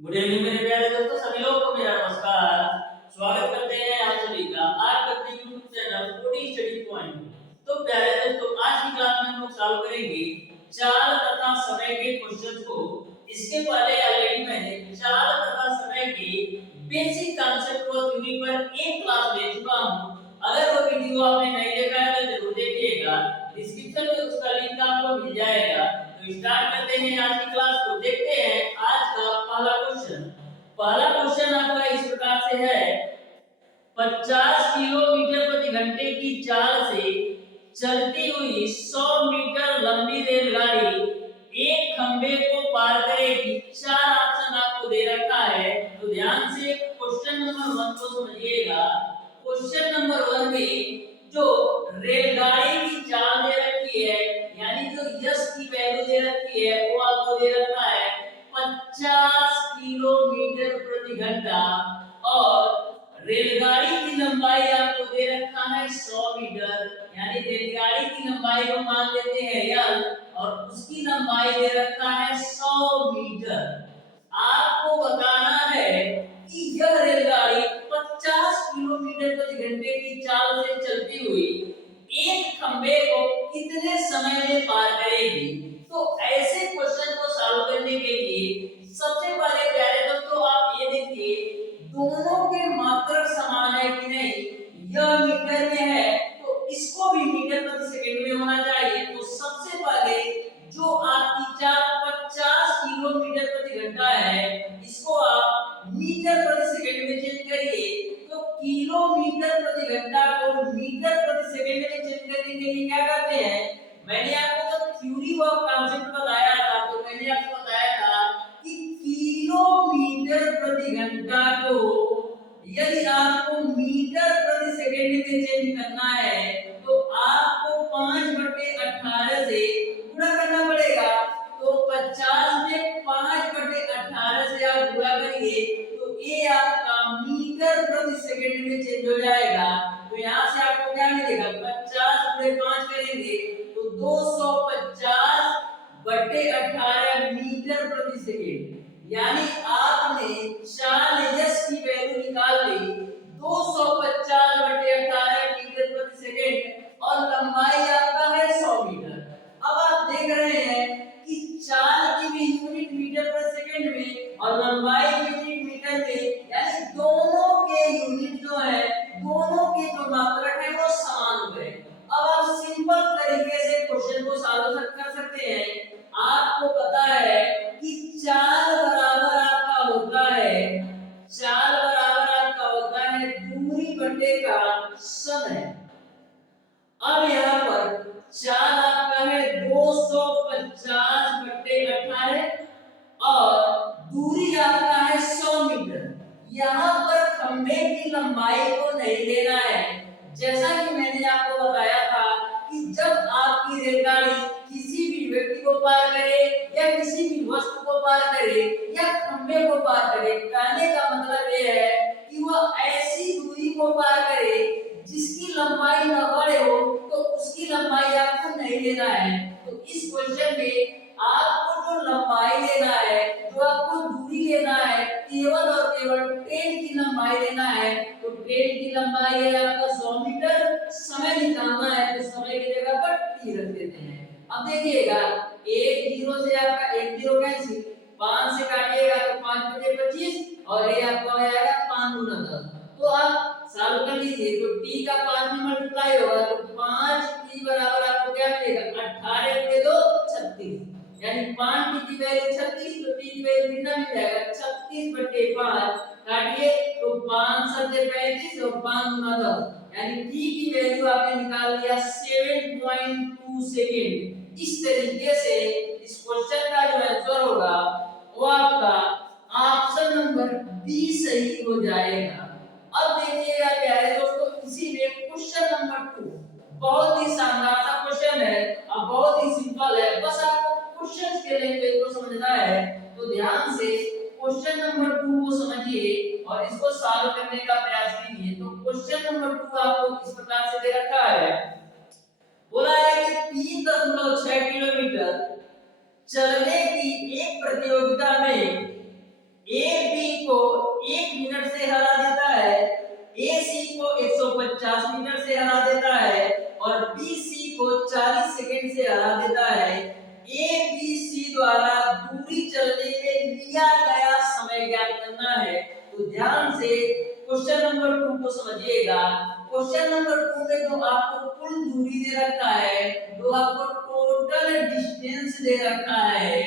Good evening मेरे प्यारे दोस्तों, सभी लोगों को मेरा नमस्कार। स्वागत करते हैं आप सभी का आज करते YouTube channel coding study point. तो प्यारे दोस्तों, आज की क्लास में हम लोग सॉल्व करेंगे चाल तथा समय के क्वेश्चंस को। इसके पहले ऑलरेडी मैंने चाल तथा समय के बेसिक कांसेप्ट को थ्योरी पर एक क्लास ले चुका हूं। अगर वो वीडियो आपने नहीं देखा है तो जरूर देखिएगा, डिस्क्रिप्शन में उसका लिंक आपको मिल जाएगा। तो स्टार्ट करते हैं आज की क्लास को। देखते हैं आज का पहला क्वेश्चन। पहला क्वेश्चन आपका इस प्रकार से है, 50 किलोमीटर प्रति घंटे की चाल से चलती हुई 100 मीटर लंबी रेलगाड़ी एक खंबे को पार करेगी। चार ऑप्शन आपको दे रखा है, तो ध्यान से क्वेश्चन नंबर 1 को समझिएगा। क्वेश्चन नंबर 1 में जो रेलगाड़ी की चाल दे रखी है, यानी जो यस की वैल्यू दे रखी है, वो आपको दे रखा है 50 किलोमीटर प्रति घंटा और रेलगाड़ी की लंबाई आपको दे रखा है 100 मीटर। यानी रेलगाड़ी की लंबाई को मान लेते हैं एल और उसकी लंबाई दे रखा है 100 मीटर। आपको बताना है कि यह रेलगाड़ी 50 किलोमीटर प्रति घंटे की चाल से चलती हुई एक खंबे को कितने समय में पार करेगी। तो ऐसे क्वेश्चन को सॉल्व करने के लिए सबसे पहले प्यारे दोस्तों आप ये देखिए, दोनों के मात्रक समान है कि नहीं। यह मीटर में है तो इसको भी मीटर प्रति सेकंड में होना चाहिए। तो सबसे पहले जो आपकी चाल 50 किलोमीटर प्रति घंटा है, इसको आप मीटर प्रति सेकंड में चेंज करिए। तो किलोमीटर प्रति घंटा को मीटर प्रति सेकंड में चेंज करने के लिए क्या करते हैं, मैंने आपको जब थ्योरी व कांसेप्ट बताया था तो मैंने आपको बताया था कि किलोमीटर प्रति घंटा को यदि आपको मीटर प्रति सेकंड में चेंज करना है तो आपको 5/18 से गुणा करना पड़ेगा। तो 50 में 5/18 से आप गुणा करिए तो ये आपका मीटर प्रति सेकंड में चेंज हो जाएगा। तो यहाँ से आपको क्या मिलेगा, 50 गुणे 5 करेंगे तो 250/18 मीटर प्रति सेकंड। यानी आपने 40 की वैल्यू निकाल ली 250/18 मीटर प्रति सेकंड और लंबाई आपका है 100 मीटर। अब आप देख रहे हैं कि चाल की भी यूनिट मीटर प्रति सेकंड में और लंबाई की यूनिट मीटर में, यानी दोनों के यूनिट जो है, दोनों के जो मात्रक है वो समान हो गए। अब आप सिंपल तरीके से क्वेश्चन को सॉल्व कर सकते हैं। आपको पता है कि चाल बराबर आपका होता है, चाल बराबर आपका होता है दूरी बटे का समय। अब यहाँ पर चाल आपका है 250/18 और दूरी आपका है 100 मीटर। यहाँ पर खंबे की लंबाई को नहीं लेना है। जैसा कि मैंने आपको बताया था कि जब आपकी रेलगाड़ी किसी भी व्यक्ति को पार करे या किसी भी वस्तु को पार करे या खंबे को पार करे, कहने का मतलब ये है कि वह ऐसी दूरी को पार करे जिसकी लंबाई न बढ़े हो, तो उसकी लंबाई आपको नहीं लेना है। तो इस क्वेश्चन में आपको जो लंबाई लेना है, जो आपको दूरी लेना है, केवल और केवल ट्रेन की लंबाई लेना है। तो ट्रेन की लंबाई है आपका 100 मीटर। समय निकालना है तो समय की जगह पर t रख देते हैं। अब देखिएगा, 1 0 से आपका 1 0 कैंसिल, 5 से काटिएगा तो 5/25 और ये आपका हो जाएगा 5 × 10। तो आप सॉल्व कर लीजिए तो t का 5 में मल्टीप्लाई होगा तो 5t बराबर आपको क्या मिलेगा, 18 × 2 36। यानी 5t की वैल्यू 36 तो t की वैल्यू कितना मिल जाएगा, 36/5 काटिए तो 5 × 35 और 5 × 10, यानी t की वैल्यू आपने निकाल लिया 7.2 सेकंड। इस तरीके से इस क्वेश्चन का जो आंसर होगा वो आपका ऑप्शन नंबर बी सही हो जाएगा। अब देखिएगा प्यारे दोस्तों, इसी में क्वेश्चन नंबर 2 बहुत ही शानदार सा क्वेश्चन है और बहुत ही सिंपल है। बस आपको क्वेश्चन के लैंग्वेज को समझना है। तो ध्यान से क्वेश्चन नंबर 2 को समझिए और इसको सॉल्व करने का प्रयास कीजिए। तो क्वेश्चन नंबर 2 आपको इस प्रकार से दे रखा है, बोला है कि 3.6 किलोमीटर चलने की एक प्रतियोगिता में ए बी को 1 मिनट से हरा देता है, ए सी को 150 मीटर से हरा देता है और बी सी को 40 सेकंड से हरा देता है। ए बी सी द्वारा दूरी चलने में लिया गया समय ज्ञात करना है। तो ध्यान से क्वेश्चन नंबर 2 को समझिएगा। क्वेश्चन नंबर 2 में जो आपको कुल दूरी दे रखा है, जो आपको टोटल डिस्टेंस दे रखा है,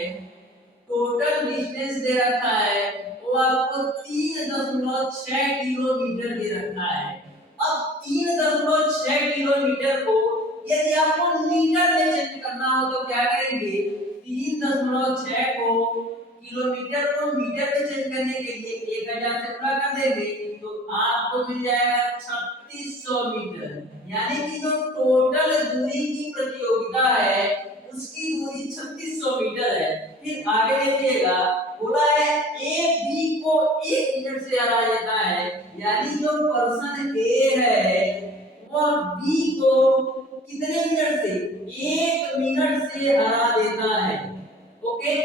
टोटल डिस्टेंस दे रखा है, वो आपको 3.6 किलोमीटर दे रखा है। अब 3.6 किलोमीटर को यदि आपको मीटर में चेंज करना हो तो क्या करेंगे? 3.6 को किलोमीटर को मीटर में चेंज करने के लिए 1000 से गुणा कर देंगे तो आपको मिल जाएगा 3600 मीटर। यानी कि जो टोटल दूरी की प्रतियोगिता है उसकी दूरी 3600 मीटर है। फिर आगे देखिएगा, बोला है ए बी को 1 मिनट से हरा देता है, यानी जो पर्सन ए है वह बी को कितने मिनट से? 1 मिनट से हरा देता है। ओके,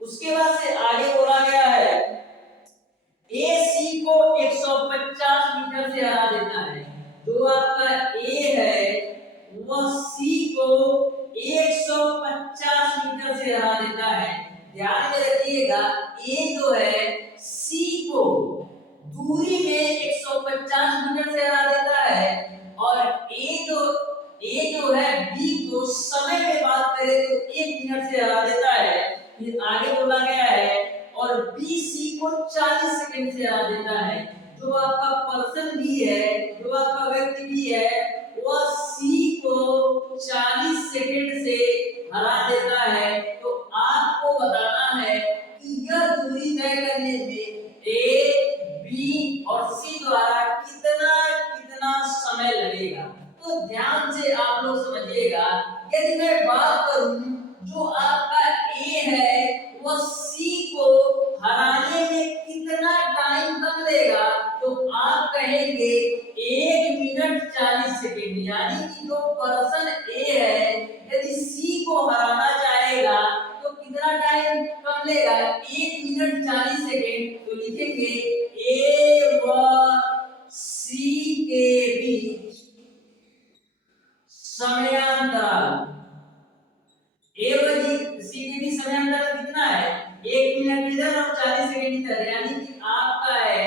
उसके बाद से आगे बोला गया है ए सी को 150 मीटर से हरा देता है। जो आपका ए है वह सी को 150 मीटर से हरा देता है। ध्यान में रखिएगा, ए जो है सी को दूरी में 150 मीटर से हरा देता है और ए जो है बी को समय में बात करें तो 1 मिनट से हरा देता है। फिर आगे बोला गया है और बी सी को 40 सेकंड से हरा देता है। जो आपका पर्सन बी है, जो आपका व्यक्ति बी है, वह सी को 40 सेकंड से हरा देता है। तो आपको बताना है कि यह दूरी तय करने में ए, बी और सी द्वारा कितना कितना समय लगेगा। तो ध्यान से आप लोग समझिएगा, यदि मैं बात करूं जो आपका ए है वह सी को हराने में कितना टाइम कम लेगा तो आप कहेंगे 1 मिनट 40 सेकंड। यानी कि जो पर्सन ए है यदि सी को हराना चाहेगा तो कितना टाइम कम लेगा? 1 मिनट 40 सेकंड। तो लिखेंगे ए व सी के बीच समयांतराल, ए व सी के बीच समयांतराल कितना है? 1 मिनट इधर और 40 सेकंड इधर, यानी कि आपका है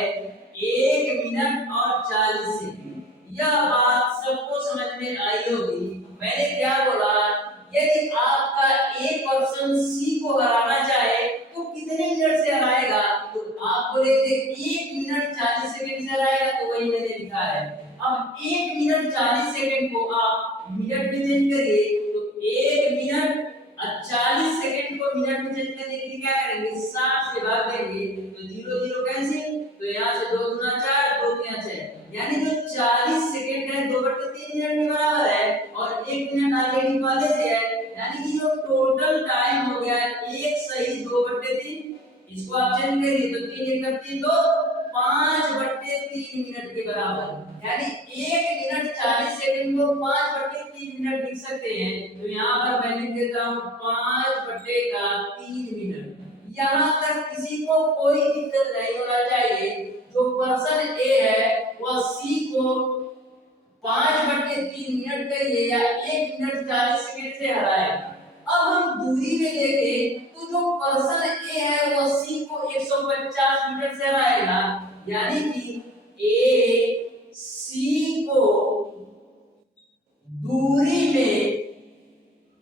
1 मिनट और 40 सेकंड। यह बात सबको समझ में आई होगी। मैंने क्या बोला? यदि आपका ए पर्सन सी को हराना चाहे तो कितने मिनट से हराएगा? तो आप बोलेंगे 1 मिनट 40 सेकंड से हराएगा, तो वही मैंने लिखा है। अब 1 मिनट 40 सेकंड को आप मिनट में चेंज करिए तो 1 मिनट 40 सेकंड को मिनट में चेंज करने के लिए क्या करेंगे? 60 से भाग देंगे तो 0 0 कैंसिल, तो यहाँ से 2 गुना 4 2 3 6, यानी जो 40 सेकंड है 2/3 मिनट के बराबर है और 1 मिनट ऑलरेडी पहले से है। यानी कि जो टोटल टाइम हो गया 1 सही 2/3, इसको आप चेंज करिए तो 3 1 3 2 5/3 मिनट के बराबर। यानी 1 मिनट 40 सेकंड को 5/3 मिनट लिख सकते हैं। तो यहाँ पर मैं लिख देता हूँ 5/3 मिनट। यहाँ तक किसी को कोई दिक्कत नहीं होना चाहिए। जो पर्सन ए है वह सी को 5/3 मिनट करिए या 1 मिनट 40 सेकंड से हराएगा। अब हम दूरी में देखें तो जो पर्सन ए है वह सी को 150 मीटर से हराएगा, यानी कि ए सी को दूरी में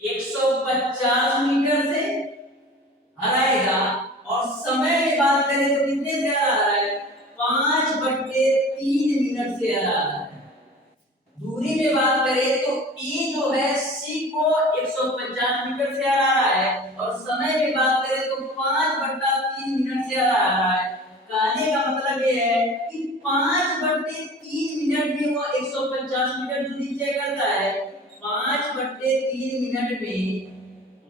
150 मीटर से हराएगा और समय की बात करें तो कितने से हरा रहा है? 5/3 मिनट से हरा रहा है। दूरी में बात करें तो ए जो है सी को 150 मीटर से हरा रहा है और समय में बात करें तो 5/3 मिनट से हरा रहा है। कहने का मतलब ये है कि 5/3 मिनट में वो 150 मीटर दूरी तय करता है। 5/3 मिनट में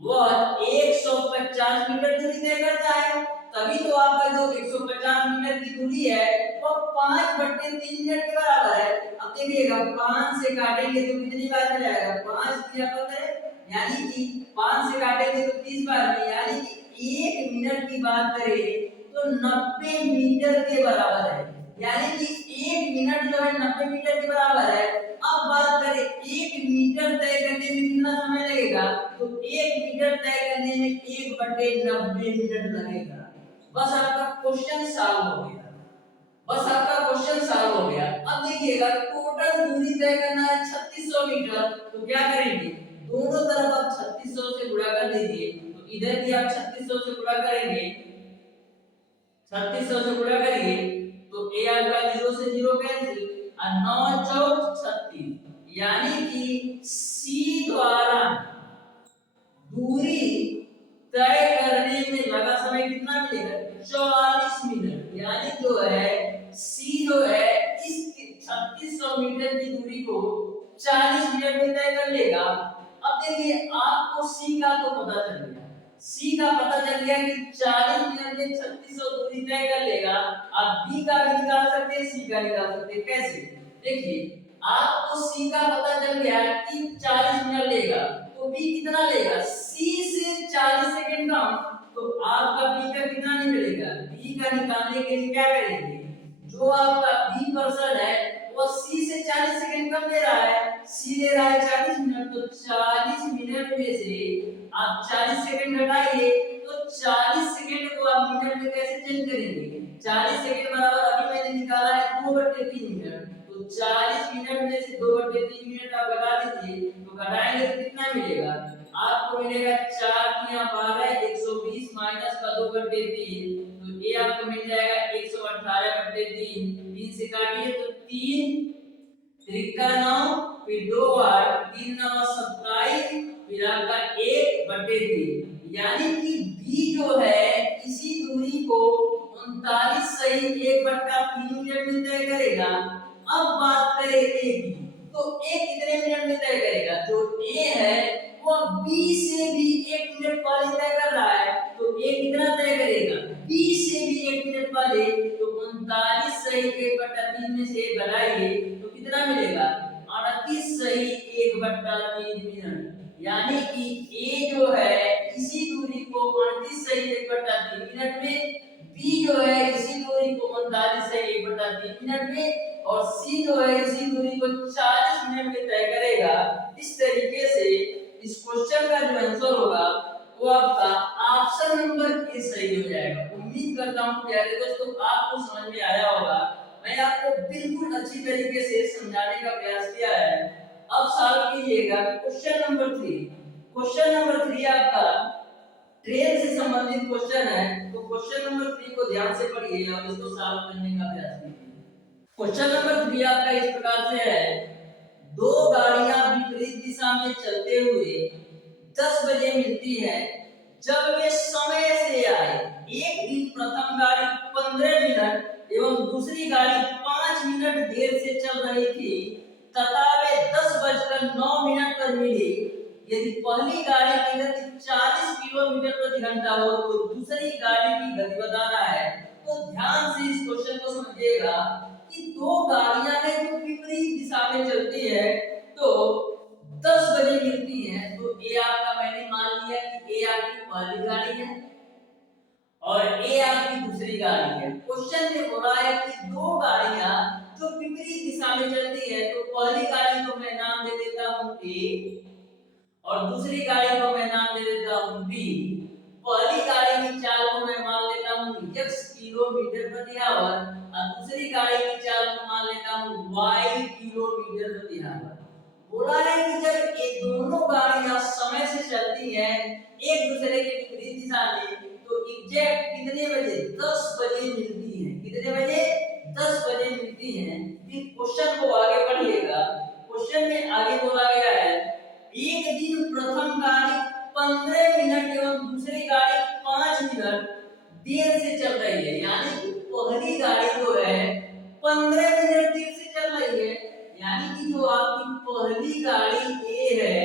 वह 150 मीटर दूरी तय करता है। तभी तो आपका जो 150 मीटर की दूरी है वो 5/3 मिनट के बराबर है। अब देखिएगा 5 से काटेंगे तो कितनी बार में जाएगा? 5 3 15, यानी कि 5 से काटेंगे तो 30 बार में, यानी कि 1 मिनट की बात करें तो तो 90 मीटर के बराबर है, यानी कि 1 मिनट जो है 90 मीटर के बराबर है। अब बात करें 1 मीटर तय करने में कितना समय लगेगा, तो 1 मीटर तय करने में 1/90 मिनट लगेगा। बस आपका क्वेश्चन सॉल्व हो गया, बस आपका क्वेश्चन सॉल्व हो गया। अब देखिएगा टोटल दूरी तय करना है 3600 मीटर, तो क्या करेंगे, दोनों तरफ आप 3600 से गुणा कर दीजिए, तो इधर भी आप 3600 से गुणा करेंगे, 3600 से गुणा करिए तो a आपका 0 से 0 कैंसिल और 9 चौक 36, यानी कि c द्वारा दूरी तय करने में लगा समय कितना मिलेगा, 44 मिनट। यानी जो है c जो है इस 3600 मीटर की दूरी को 40 मिनट में तय कर लेगा। अब देखिए आपको c का तो पता चल गया, c का पता चल गया कि 40 मिनट में 3600 दूरी तय कर लेगा। आप b का भी निकाल सकते हैं, c का निकाल सकते हैं। कैसे, देखिए आपको c का पता चल गया कि 40 मिनट लेगा, तो b कितना लेगा, c से 40 सेकंड कम, तो आपका b का कितना निकलेगा, b का निकालने के लिए क्या करेंगे, जो आपका b पर्सन है वो c से 40 सेकंड कम ले रहा है, c ले रहा है 40 मिनट, तो 40 मिनट में से आप 40 सेकंड घटाइए, तो 40 सेकंड को आप मिनट में कैसे चेंज करेंगे, 40 सेकंड बराबर अभी मैंने निकाला है 2/3 मिनट, तो 40 मिनट में से 2/3 मिनट आप घटा दीजिए, तो घटाएंगे तो कितना मिलेगा, आपको मिलेगा 4 3 12 120 माइनस का 2/3, तो ये आपको मिल जाएगा 118/3, 3 से काटिए तो 3 त्रिका 9, फिर 2 8, 3 9 27, फिर आपका 1/3, यानी कि b जो है इसी दूरी को 39 सही 1/3 मिनट में तय करेगा। अब बात करें a की, तो a कितने मिनट में तय करेगा, जो a है वो b से भी 1 मिनट पहले तय कर रहा है, तो a कितना तय करेगा, b से भी 1 मिनट पहले, तो 39 सही 1/3 में से घटाइए तो कितना मिलेगा, 38 सही 1/3 मिनट, यानी कि a जो है इसी दूरी को 38 सही 1/3 मिनट में, b जो है इसी दूरी को 39 सही 1/3 मिनट में, और c जो है इसी दूरी को 40 मिनट में तय करेगा। इस तरीके से इस क्वेश्चन का जो आंसर होगा वो आपका ऑप्शन नंबर ए सही हो जाएगा। उम्मीद करता हूं प्यारे दोस्तों आपको समझ में आया होगा। मैं आपको बिल्कुल अच्छी तरीके से समझाने का प्रयास किया है। अब सॉल्व कीजिएगा क्वेश्चन नंबर 3। क्वेश्चन नंबर 3 आपका ट्रेन से संबंधित क्वेश्चन है, तो क्वेश्चन नंबर 3 को ध्यान से पढ़िए और इसको सॉल्व करने का प्रयास कीजिए। क्वेश्चन नंबर 3 आपका इस प्रकार से है, दो गाड़ियां विपरीत दिशा में चलते हुए 10 बजे मिलती है। जब वे समय से आए, एक दिन प्रथम गाड़ी 15 मिनट एवं दूसरी गाड़ी 5 मिनट देर से चल रही थी तथा वे 10:09 पर मिली। यदि पहली गाड़ी की गति 40 किलोमीटर प्रति घंटा हो तो दूसरी गाड़ी की गति बताना है। तो ध्यान से इस क्वेश्चन को समझिएगा कि दो गाड़ियां हैं जो विपरीत दिशा में चलती है, तो 10 बजे मिलती है, तो ए आपका मैंने मान लिया कि ए आपकी पहली गाड़ी है और ए आपकी दूसरी गाड़ी है। क्वेश्चन में बोला है कि दो गाड़ियां जो विपरीत दिशा में चलती है, तो पहली गाड़ी को मैं नाम दे देता हूं ए और दूसरी गाड़ी को मैं नाम दे देता हूं बी। पहली गाड़ी की चाल को मैं मान लेता हूं x किलोमीटर प्रति आवर और दूसरी गाड़ी की चाल को मान लेता हूं y किलोमीटर प्रति आवर। बोला है कि जब ये दोनों गाड़ियां समय से चलती हैं एक दूसरे के विपरीत दिशा में, तो एग्जैक्ट कितने बजे, 10 बजे मिलती है। कितने बजे, 10 बजे मिलती है। फिर क्वेश्चन को आगे पढ़िएगा। क्वेश्चन में आगे बोला गया है, एक दिन प्रथम गाड़ी 15 मिनट एवं दूसरी गाड़ी 5 मिनट देर से चल रही है, यानी कि पहली गाड़ी जो है 15 मिनट देर से चल रही है, यानी कि जो आपकी पहली गाड़ी ए है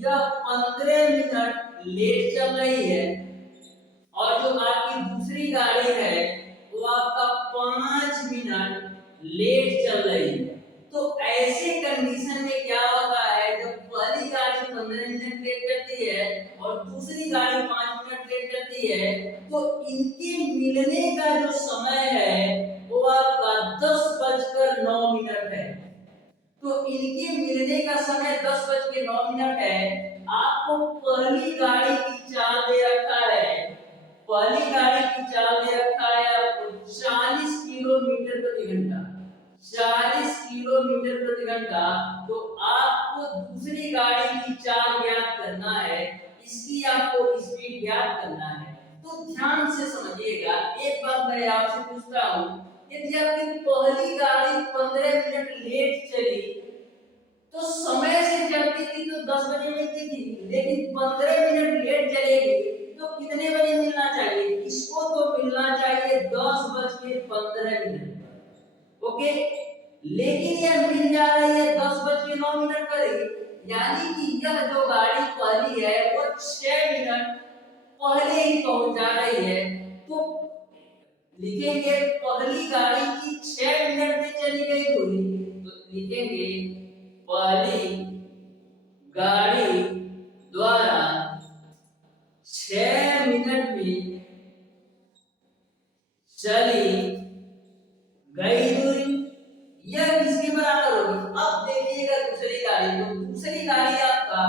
यह 15 मिनट लेट चल रही है और जो आपकी दूसरी गाड़ी है वो आपका 5 मिनट लेट चल रही है। तो ऐसे कंडीशन में क्या होता है, जब पहली गाड़ी 15 मिनट लेट चलती है और दूसरी गाड़ी 5 मिनट लेट चलती है, तो इनके मिलने का जो समय है वो आपका 10:09 है। तो इनके मिलने का समय 10:09 है। आपको पहली गाड़ी की चाल दे रखा है, पहली गाड़ी की चाल दे रखा है आपको 40 किलोमीटर प्रति घंटा, 40 किलोमीटर प्रति घंटा। तो आपको दूसरी गाड़ी की चाल ज्ञात करना है, इसकी आपको स्पीड ज्ञात करना है। तो ध्यान से समझिएगा। एक बात मैं आपसे पूछता हूं, यदि आपकी पहली गाड़ी 15 मिनट लेट चली तो समय से चलती थी तो 10 बजे मिलती थी, लेकिन 15 मिनट लेट चलेगी तो कितने बजे मिलना चाहिए? इसको तो मिलना चाहिए 10:15 पर। ओके, लेकिन यह मिल जा रही है 10:09 पर ही, यानी कि यह जो गाड़ी पहली है वो 6 मिनट पहले ही पहुंच जा रही है। तो लिखेंगे पहली गाड़ी की 6 मिनट में चली गई दूरी, तो लिखेंगे पहली गाड़ी द्वारा 6 मिनट में चली गई दूरी, यह किसके बराबर होगी? अब देखिएगा दूसरी गाड़ी, तो दूसरी गाड़ी आपका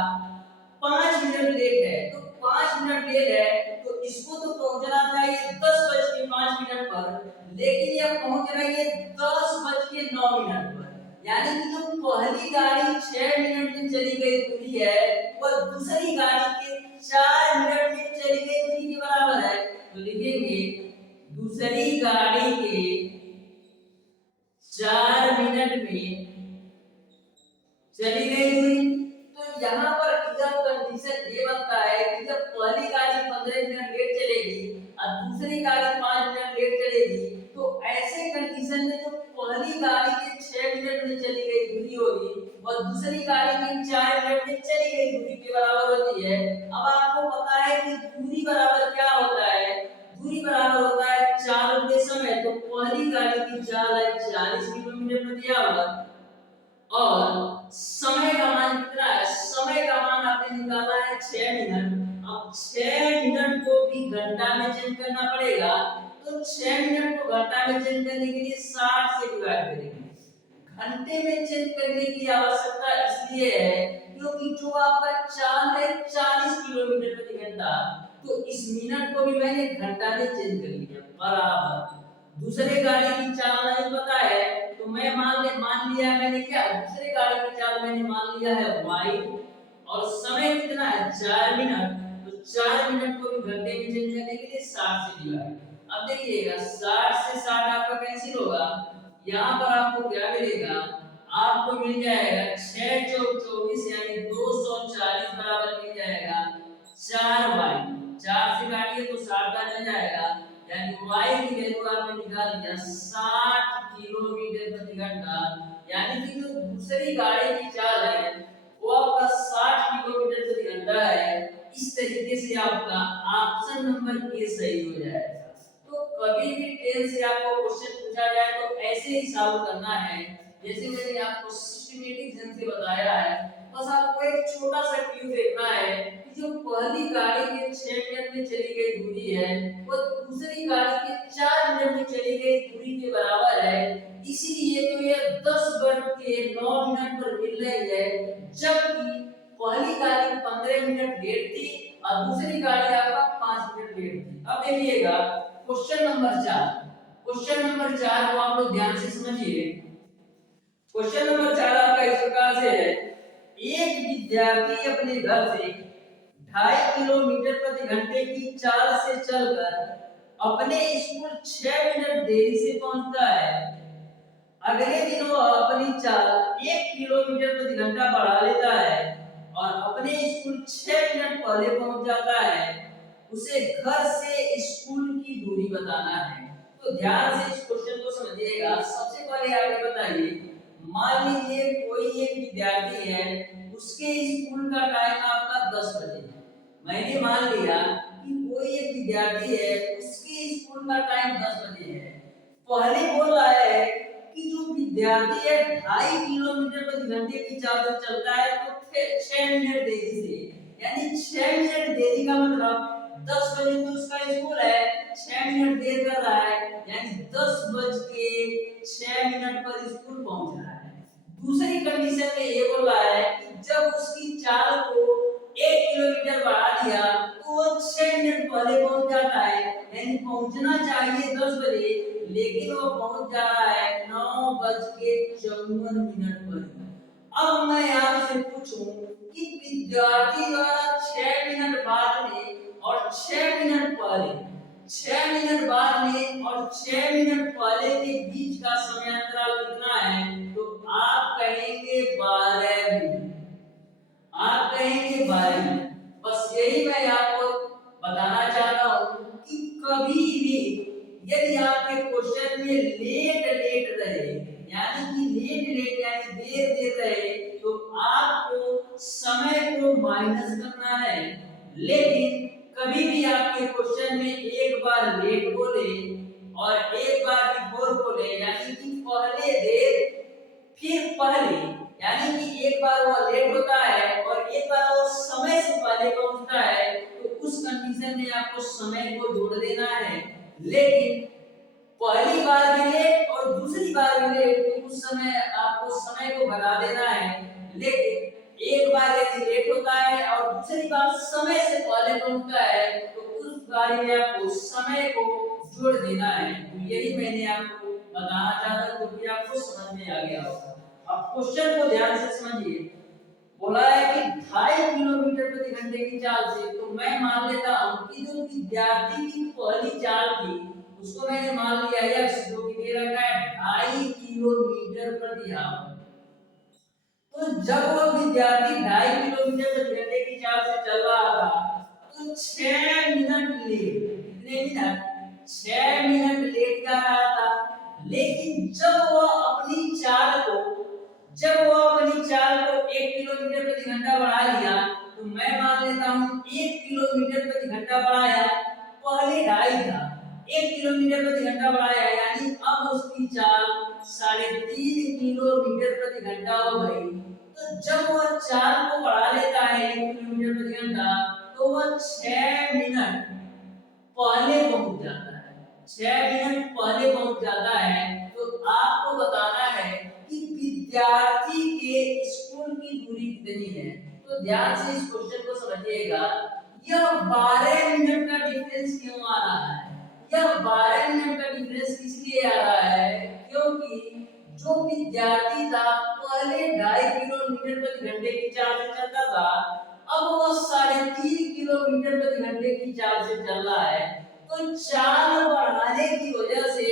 5 मिनट लेट है, तो 5 मिनट लेट है तो इसको तो पहुंचना चाहिए 10:05 पर, लेकिन यह पहुंच रही है 10:09 पर। यानी कि जो पहली गाड़ी 6 मिनट में चली गई दूरी है वह दूसरी गाड़ी के 4 मिनट में चली गई दूरी के बराबर है। तो लिखेंगे दूसरी गाड़ी के 4 मिनट में चली गई दूरी। तो यहाँ पर जब कंडीशन ये बनता है कि जब पहली गाड़ी 15 मिनट लेट चलेगी और दूसरी गाड़ी 5 मिनट लेट चलेगी, तो ऐसे कंडीशन में जो पहली गाड़ी के 6 मिनट में चली गई दूरी होगी और दूसरी गाड़ी की 4 मिनट में चली गई दूरी के बराबर होती है। अब आपको पता है कि दूरी बराबर क्या होता है? दूरी बराबर होता है चाल के समय। तो पहली गाड़ी की चाल है 40 किलोमीटर प्रति आवर और समय का मान कितना है? समय का मान आपने निकाला है 6 मिनट। अब 6 मिनट को भी घंटा में चेंज करना पड़ेगा, तो 6 मिनट को घंटा में चेंज करने के लिए 60 से डिवाइड करेंगे। घंटे में चेंज करने की आवश्यकता इसलिए है क्योंकि जो आपका चाल है 40 किलोमीटर प्रति घंटा, तो इस मिनट को भी मैंने घंटा में चेंज कर लिया बराबर। दूसरे गाड़ी की चाल नहीं पता है तो मैं मान लिया मैंने क्या, दूसरे गाड़ी की चाल मैंने मान लिया है y और समय कितना है 4 मिनट। तो 4 मिनट को भी घंटे में चेंज करने के लिए 60 से डिवाइड। अब देखिएगा 60 से 60 आपका कैंसिल होगा, यहाँ पर आपको क्या मिलेगा? आपको मिल जाएगा 6 चौक 24 यानी 240 बराबर मिल जाएगा 4y। 4 से काटिए तो 60 बार मिल जाएगा, यानी y की वैल्यू आपने निकाल दिया 60 किलोमीटर प्रति घंटा। यानी कि जो दूसरी गाड़ी की चाल है वो आपका 60 किलोमीटर प्रति घंटा है। इस तरीके से आपका ऑप्शन नंबर ए सही हो जाएगा। तो कभी भी टेल से आपको क्वेश्चन पूछा जाए तो ऐसे ही सॉल्व करना है जैसे मैंने आपको सिस्टमैटिक ढंग से बताया है। बस आपको एक छोटा सा क्लू देखना है कि जो पहली गाड़ी के 6 मिनट में चली गई दूरी है वो दूसरी गाड़ी के 4 मिनट में चली गई दूरी के बराबर है। इसीलिए तो ये 10/9 पर मिल रही है, जबकि पहली गाड़ी 15 मिनट लेट थी और दूसरी गाड़ी आपका 5 मिनट लेट थी। अब देखिएगा क्वेश्चन नंबर 4। क्वेश्चन नंबर 4 को आप लोग ध्यान से समझिए। क्वेश्चन नंबर 4 आपका इस प्रकार से है, एक विद्यार्थी अपने घर से 2.5 किलोमीटर प्रति घंटे की चाल से चलकर अपने स्कूल 6 मिनट देरी से पहुंचता है। अगले दिन वो अपनी चाल 1 किलोमीटर प्रति घंटा बढ़ा लेता है और अपने स्कूल 6 मिनट पहले पहुंच जाता है। उसे घर से स्कूल की दूरी बताना है। तो ध्यान से इस क्वेश्चन को समझिएगा। सबसे पहले आगे बताइए, मान लीजिए कोई एक विद्यार्थी है, उसके स्कूल का टाइम आपका 10 बजे है। मैंने मान लिया कि कोई एक विद्यार्थी है, उसके स्कूल का टाइम 10 बजे है। पहले बोल रहा है कि जो विद्यार्थी है 2.5 किलोमीटर प्रति घंटे की चाल से चलता है तो 6 मिनट देरी से, यानी 6 मिनट देरी का मतलब 10 बजे तो उसका स्कूल है, 6 मिनट देर कर रहा है, यानी 10:06 पर स्कूल पहुंच रहा है। दूसरी कंडीशन में ये बोल रहा है कि जब उसकी चाल को 1 किलोमीटर बढ़ा दिया तो वो 6 मिनट पहले पहुंच जाता है, यानी पहुंचना चाहिए 10 बजे, लेकिन वो पहुंच जा रहा है 9:54 पर। अब मैं आपसे पूछूं कि विद्यार्थी द्वारा 6 मिनट बाद में और 6 मिनट पहले, 6 मिनट बाद में और 6 मिनट पहले के बीच का समय अंतराल कितना है? तो आप कहेंगे 12 मिनट। आप कहेंगे 12 मिनट। बस यही मैं आपको बताना चाहता हूं कि कभी भी यदि आपके क्वेश्चन में लेट लेट रहे, यानी कि लेट लेट यानी देर देर रहे, तो आपको समय को माइनस करना है। लेकिन कभी भी आपके क्वेश्चन में एक बार लेट बोले और एक बार बिफोर बोले, यानी कि पहले देर फिर पहले, यानी कि एक बार वो लेट होता है और एक बार वो समय से पहले पहुंचता है, तो उस कंडीशन में आपको समय को जोड़ देना है। लेकिन पहली बार भी लेट और दूसरी बार भी लेट, तो उस समय आपको समय को घटा देना है। लेकिन एक बार यदि लेट होता है और दूसरी बार समय से पहले पहुंचता है, तो उस बारी में आपको समय को जोड़ देना है। तो यही मैंने आपको बताना चाहता, तो कि आपको समझ में आ गया होगा। अब क्वेश्चन को ध्यान से समझिए। बोला है कि 2.5 किलोमीटर प्रति घंटे की चाल से, तो मैं मान लेता हूं कि जो विद्यार्थी की पहली चाल थी उसको मैंने मान लिया x, जो कि दे रखा है 2.5 किलोमीटर प्रति आवर। तो जब वो विद्यार्थी 2.5 किलोमीटर प्रति घंटे की चाल से चल रहा था, तो 6 मिनट लेट, कितने मिनट? 6 मिनट लेट जा रहा था। लेकिन जब वो अपनी चाल को 1 किलोमीटर प्रति घंटा बढ़ा लिया, तो मैं मान लेता हूं 1 किलोमीटर प्रति घंटा बढ़ाया, पहले 2.5 था, 1 किलोमीटर प्रति घंटा बढ़ाया, यानी अब उसकी चाल 3.5 किलोमीटर प्रति घंटा हो गई। तो जब वह चाल को बढ़ा लेता है 1 किलोमीटर प्रति घंटा, तो वह 6 मिनट पहले पहुंच जाता है, 6 मिनट पहले पहुंच जाता है। तो आपको बताना है कि विद्यार्थी के स्कूल की दूरी कितनी है। तो ध्यान से इस क्वेश्चन को समझिएगा। यह 12 मिनट का डिफरेंस क्यों आ रहा है? यह 12 मिनट का डिफरेंस इसलिए आ रहा है क्योंकि जो विद्यार्थी था पहले 2.5 किलोमीटर प्रति घंटे की चाल से चलता था, अब वो 3.5 किलोमीटर प्रति घंटे की चाल से चल रहा है। तो चाल बढ़ाने की वजह से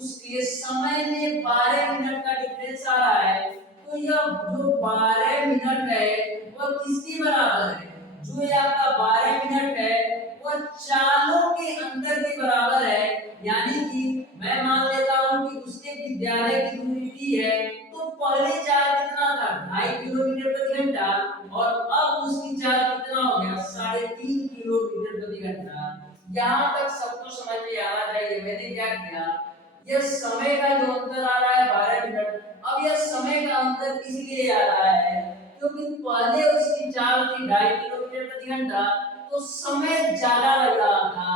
उसके समय में 12 मिनट का डिफरेंस आ रहा है। तो यह जो 12 मिनट है वह किसके बराबर है? जो ये आपका 12 मिनट है वह चालों के अंतर के बराबर है। यानी कि मैं मान लेता हूं कि उसके विद्यालय की दूरी t है, तो पहले चाल कितना था? 2.5 किलोमीटर प्रति घंटा, और अब उसकी चाल कितना हो गया? 3.5 किलोमीटर प्रति घंटा। यहाँ तक सबको समझ में आना चाहिए। मैंने क्या किया, यह समय का जो अंतर आ रहा है 12 मिनट, अब यह समय का अंतर इसलिए आ रहा है क्योंकि पहले उसकी चाल थी 2.5 किलोमीटर प्रति घंटा, तो समय ज्यादा लग रहा था,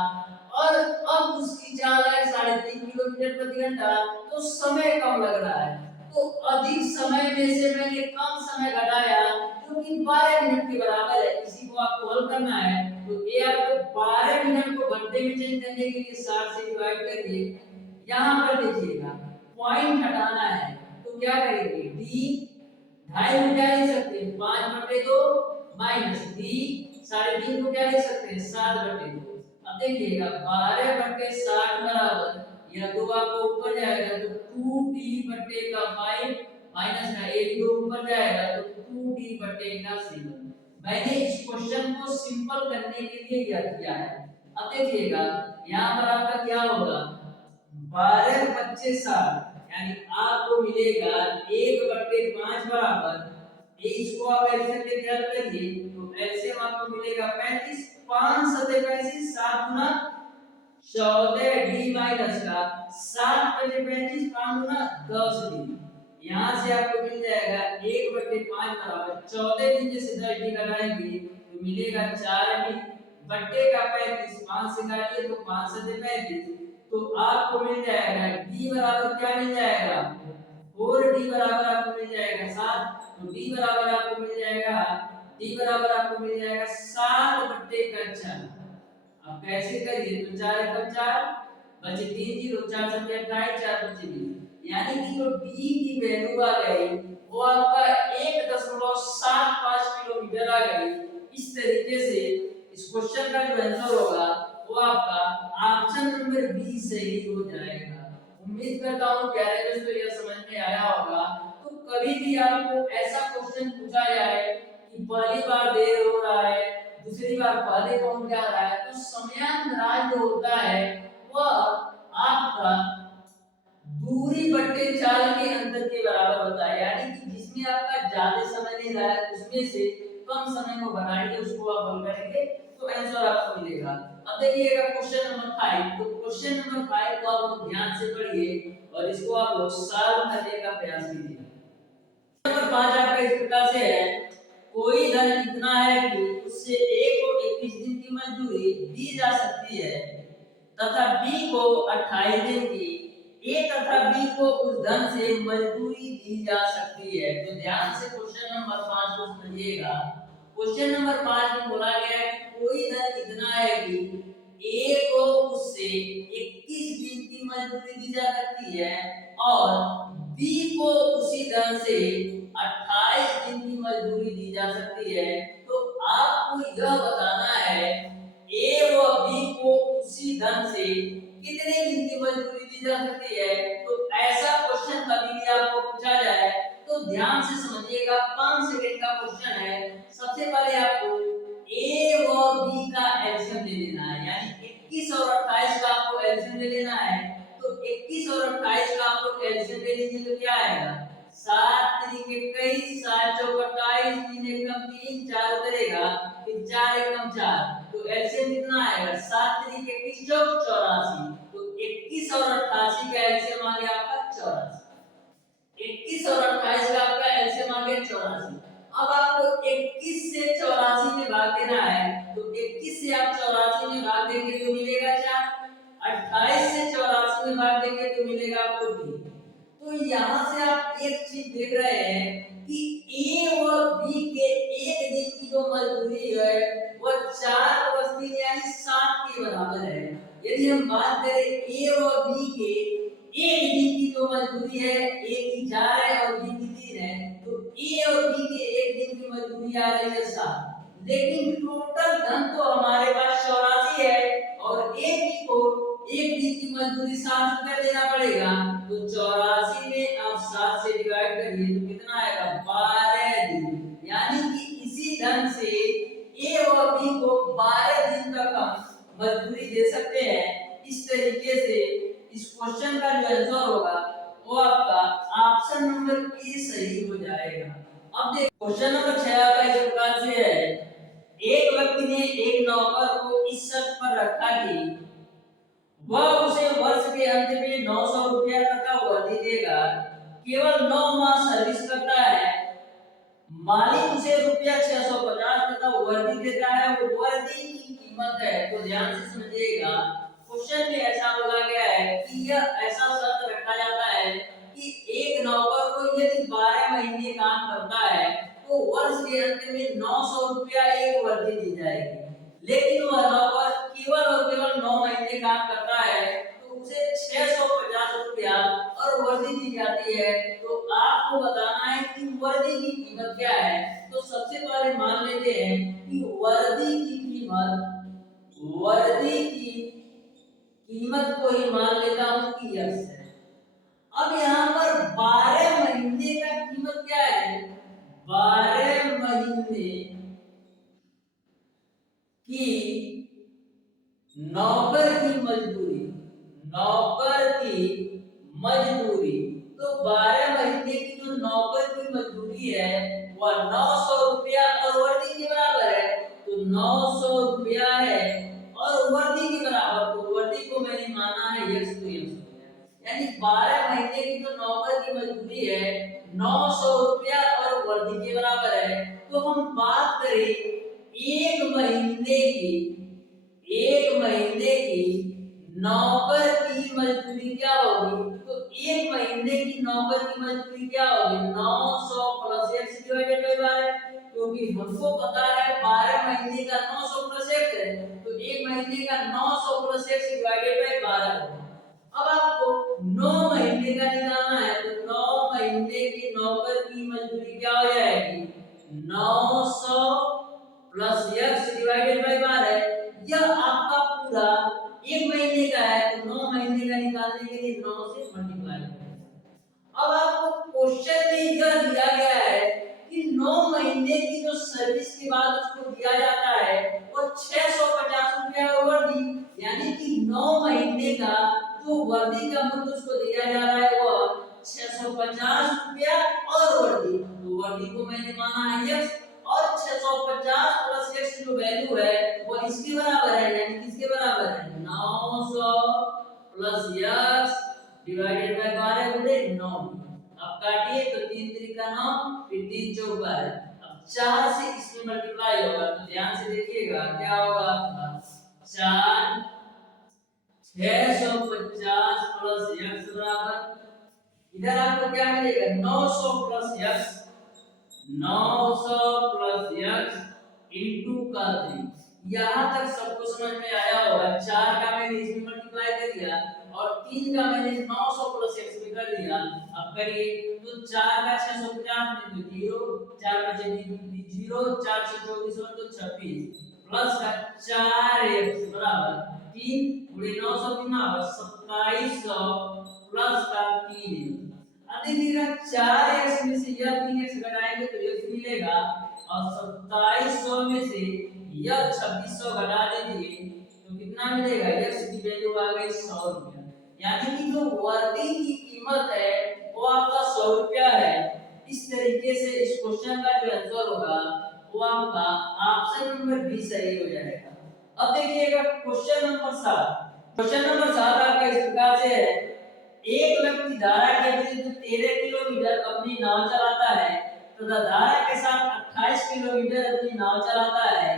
और अब उसकी चाल है 3.5 किलोमीटर प्रति घंटा, तो समय कम लग रहा है। तो अधिक समय में से मैंने कम समय घटाया जो कि 12 मिनट के बराबर है। इसी को आपको हल करना है। तो ये आपको 12 मिनट को घंटे में चेंज करने के लिए 60 से डिवाइड करिए। यहाँ पर देखिएगा पॉइंट हटाना है, तो क्या करेंगे? d 2.5 को क्या लिख सकते हैं? 5/2 माइनस d 3.5 को क्या लिख सकते हैं? 7/2। अब देखिएगा 12/60 बराबर, यह 2 आपको ऊपर जाएगा तो 2d/5 माइनस का 1 2 ऊपर जाएगा तो 2d/7। मैंने इस क्वेश्चन को सिंपल करने के लिए यह किया है। अब देखिएगा यहाँ पर आपका क्या होगा? 12/60, यानी आपको मिलेगा 1/5 बराबर, इसको आप ऐसे लेके हल करिए तो एलसीएम आपको मिलेगा 35, 5 7 35, 7 गुना 14 d माइनस का 7 5 35, 5 गुना 10 d। यहाँ से आपको मिल जाएगा 1/5 बराबर 14 दिन से 10 d घटाएंगे तो मिलेगा 4 d बट्टे का 35 5 से काटिए तो 5 से 35 तो आपको मिल जाएगा d बराबर क्या मिल जाएगा 4d बराबर आपको मिल जाएगा 7 तो d बराबर आपको मिल जाएगा 7 बट्टे का 4। अब कैसे करिए तो 4 एकम 4 बचे 3 जीरो 4 सत्ते 28 4 बचे 20 यानी कि जो d की वैल्यू आ गई वो आपका 1.75 किलोमीटर आ गई। इस तरीके से इस क्वेश्चन का जो आंसर होगा वो आपका ऑप्शन नंबर बी सही हो जाएगा। उम्मीद करता हूं प्यारे दोस्तों यह समझ में आया होगा। तो कभी भी आपको ऐसा क्वेश्चन पूछा जाए कि पहली बार देर हो रहा है दूसरी बार पहले पहुंच जा रहा है तो समयांतराल जो होता है वह आपका दूरी बट्टे चाल के अंतर के बराबर होता है। यानी कि जिसमें आपका ज्यादा समय नहीं रहा है उसमें से कम समय को बनाइए उसको आप हल करेंगे तो आंसर आपको मिलेगा। अब देखिएगा क्वेश्चन नंबर 5। तो क्वेश्चन नंबर 5 को आप लोग ध्यान से पढ़िए और इसको आप लोग सॉल्व करने का प्रयास कीजिए। नंबर 5 आपका इस प्रकार से है कोई धन इतना है कि उससे ए को 21 दिन की मजदूरी दी जा सकती है तथा बी को 28 दिन की ए तथा बी को उस धन से मजदूरी दी जा सकती है। तो ध्यान से क्वेश्चन नंबर 5 को समझिएगा। क्वेश्चन नंबर 5 में बोला गया है कि कोई धन इतना है कि ए को उससे 21 दिन की मजदूरी दी जा सकती है और बी को उसी धन से 28 दिन की मजदूरी दी जा सकती है। तो आपको यह बताना है ए व बी को उसी धन से कितने दिन की मजदूरी दी जा सकती है। तो ऐसा क्वेश्चन कभी भी आपको पूछा जाए तो ध्यान से समझिएगा। 5 सेकंड का क्वेश्चन है। सबसे पहले आपको ए व बी का एलसीएम ले लेना है यानी 21 और 28 का आपको एलसीएम ले लेना है। तो 21 और 28 का आप लोग एलसीएम ले लीजिए तो क्या आएगा 7 3 21 7 चौक 28 3 एकम 3 4 उतरेगा फिर 4 एकम 4 तो एलसीएम कितना आएगा 7 3 21 चौक 84 तो 21 और 88 का एलसीएम आ गया आपका 84। 21 और 28 का आपका एलसीएम आ गया 84। अब आपको 21 से 84 में भाग देना है तो 21 से आप 84 में भाग देंगे तो मिलेगा 4 28 से 84 में भाग देंगे तो मिलेगा आपको 3। तो यहाँ से आप एक चीज देख रहे हैं कि ए और बी के एक दिन की जो मजदूरी है वह 4 + 3 यानी 7 के बराबर है। यदि हम बात करें ए और बी के एक दिन की जो मजदूरी है ए की 4 है और बी की 3 है तो ए और बी के एक दिन की मजदूरी आ रही है 7 लेकिन टोटल धन तो हमारे पास 84 है और ए बी को एक दिन की मजदूरी 7 रुपया देना पड़ेगा। तो 84 में आप 7 से डिवाइड करिए तो कितना आएगा 12 दिन। यानी कि इसी धन से ए और बी को 12 दिन तक हम मजदूरी दे सकते हैं। इस तरीके से इस क्वेश्चन का जो आंसर होगा वो आपका ऑप्शन नंबर ए सही हो जाएगा। अब देखिए क्वेश्चन नंबर 6 आपका इस प्रकार से है एक व्यक्ति ने एक नौकर को इस शर्त पर रखा कि वह उसे वर्ष के अंत में 900 रुपया तक का वर्दी देगा। केवल 9 माह सर्विस करता है। मालिक उसे रुपया 650 तक का वर्दी देता है। वो वर्दी की कीमत है। तो ध्यान से समझिएगा क्वेश्चन में ऐसा बोला गया है कि यह ऐसा शर्त रखा जाता है कि एक नौकर को यदि 12 महीने काम करता है तो वर्ष के अंत में 900 रुपया एक वर्दी दी जाएगी। लेकिन वह नौकर केवल और केवल 9 महीने काम करता है तो उसे 650 रुपया और वर्दी दी जाती है। तो आपको बताना है कि वर्दी की कीमत क्या है। तो सबसे पहले मान लेते हैं कि वर्दी की कीमत को ही मान लेता हूं कि x है। अब यहाँ पर 12 महीने का कीमत क्या है 12 महीने की नौकर की मजदूरी तो 12 महीने की जो नौकर की मजदूरी है वह 900 रुपया और वर्दी के बराबर है। तो 900 रुपया है और वर्दी के बराबर। तो वर्दी को मैंने माना है x तो x हो गया। यानी 12 महीने की जो नौकर की मजदूरी है 900 रुपया और वर्दी के बराबर है। तो हम बात करें एक महीने की एक महीने की नौकर की मजदूरी क्या होगी? तो एक महीने की नौकर की मजदूरी क्या होगी? 900 प्लस x डिवाइडेड बाय 12, क्योंकि हमको पता है 12 महीने का 900 प्लस x है, तो एक महीने का 900 प्लस x डिवाइडेड बाय 12 होगा। अब आपको 9 महीने का निकालना है, तो 9 महीने की नौकर की मजदूरी क्या हो जाएगी? 900 प्लस x डिवाइडेड बाय 12। यह आपका पूरा एक महीने का है, तो 9 महीने का निकालने के लिए 9 से मल्टीप्लाई करें। अब आपको क्वेश्चन में यह दिया गया है कि 9 महीने की जो सर्विस के बाद उसको दिया जाता है वो 650 रुपया और वर्दी, यानी कि 9 महीने का जो वर्दी का मूल्य उसको दिया जा रहा है वो 650 रुपया और वर्दी। तो वर्दी को मैंने माना है x, और 650 प्लस x जो वैल्यू है वो इसके बराबर है, यानी किसके बराबर है? 900 प्लस x डिवाइडेड बाय 12 गुणे 9। अब काटिए तो 3 त्रिका 9, फिर 3 चौक 12। अब 4 से इसमें मल्टीप्लाई होगा, तो ध्यान से देखिएगा क्या होगा आपका 4 650 प्लस x बराबर, इधर आपको क्या मिलेगा? 900 plus x, 900 plus x into का 3। यहां तक सबको समझ में आया होगा। 4 का मैंने इसमें मल्टीप्लाई कर दिया और 3 का मैंने 900 प्लस x में कर दिया। अब करिए तो 4 का 650 में तो 0, 4 का 0, 4 से 24 और तो 26 प्लस का 4x बराबर 3 गुणे 900 कितना होगा? 2700 प्लस का 3। अब देखिएगा 4x में से यह 3x घटाएंगे तो x मिलेगा, और 2700 में से यह 2600 घटा दीजिए तो कितना मिलेगा? x की वैल्यू आ गई 100 रुपया, यानी कि जो वर्दी की कीमत है वो आपका 100 रुपया है। इस तरीके से इस क्वेश्चन का जो आंसर होगा वो आपका ऑप्शन नंबर बी सही हो जाएगा। अब देखिएगा क्वेश्चन नंबर 7। क्वेश्चन नंबर 7 आपका इस प्रकार से है, एक व्यक्ति धारा के विरुद्ध 13 किलोमीटर अपनी नाव चलाता है तथा धारा के साथ 28 किलोमीटर अपनी नाव चलाता है।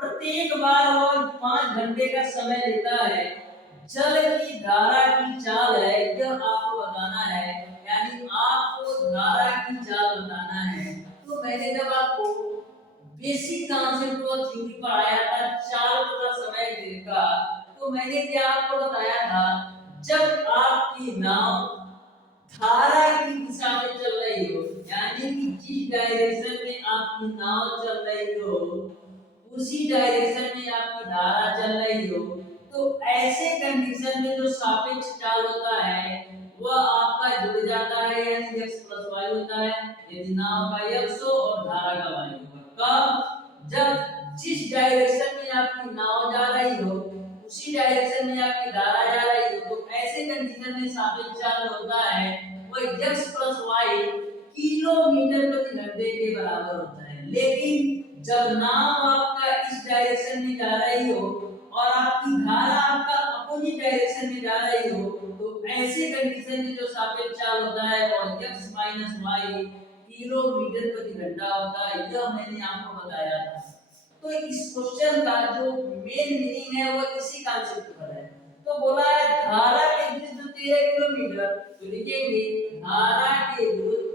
प्रत्येक बार वह 5 घंटे का समय लेता है। जल की धारा की चाल है, यह आपको बताना है, यानी आपको धारा की चाल बताना है। तो मैंने जब आपको बेसिक कॉन्सेप्ट और थ्योरी पढ़ाया था चाल तथा समय का, तो मैंने क्या आपको बताया था, जब आपकी नाव धारा की दिशा में चल रही हो, यानी कि जिस डायरेक्शन में आपकी नाव चल रही हो उसी डायरेक्शन में आपकी धारा चल रही हो, तो ऐसे कंडीशन में जो सापेक्ष चाल होता है वह आपका जुड़ जाता है, यानी x प्लस y होता है, यदि नाव का x हो और धारा का y हो। कब? जब जिस डायरेक्शन में आपकी नाव जा रही हो उसी डायरेक्शन में आपकी धारा जा रही हो, तो ऐसे कंडीशन में सापेक्ष चाल होता है वह x प्लस y किलोमीटर प्रति घंटे के बराबर होता है। लेकिन जब नाव आपका इस डायरेक्शन में जा रही हो और आपकी धारा आपका अपोजिट डायरेक्शन में जा रही हो, तो ऐसे कंडीशन में जो सापेक्ष चाल होता है वो x माइनस y किलोमीटर प्रति घंटा होता है। यह मैंने आपको बताया था। तो इस क्वेश्चन का जो मेन मीनिंग है वो इसी कॉन्सेप्ट पर है। तो बोला है धारा के विरुद्ध 13 किलोमीटर, तो लिखेंगे धारा के विरुद्ध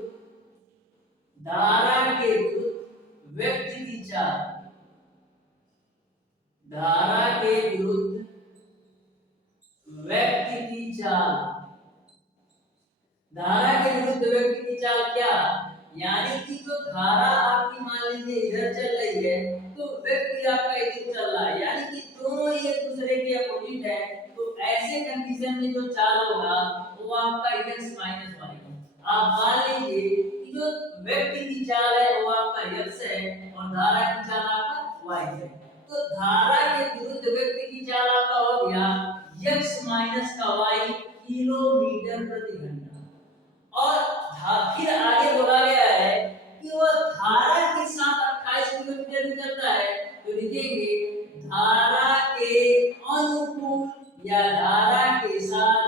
व्यक्ति की चाल, धारा के विरुद्ध व्यक्ति की चाल, धारा के विरुद्ध व्यक्ति की चाल क्या? यानी कि जो धारा आपकी मान लीजिए इधर चल रही है तो व्यक्ति आपका इधर चल रहा है, यानी कि दोनों ही एक दूसरे के अपोजिट है, तो ऐसे कंडीशन में जो चाल होगा वो आपका x माइनस y। आप मान लीजिए कि जो व्यक्ति की चाल है वो आपका x है और धारा की चाल आपका y है, तो धारा के विरुद्ध व्यक्ति की चाल आपका हो गया x माइनस का y किलोमीटर प्रति घंटा। और फिर आगे बोला गया है कि वह धारा के साथ 28 किलोमीटर भी चलता है, तो लिखेंगे धारा के अनुकूल या धारा के साथ,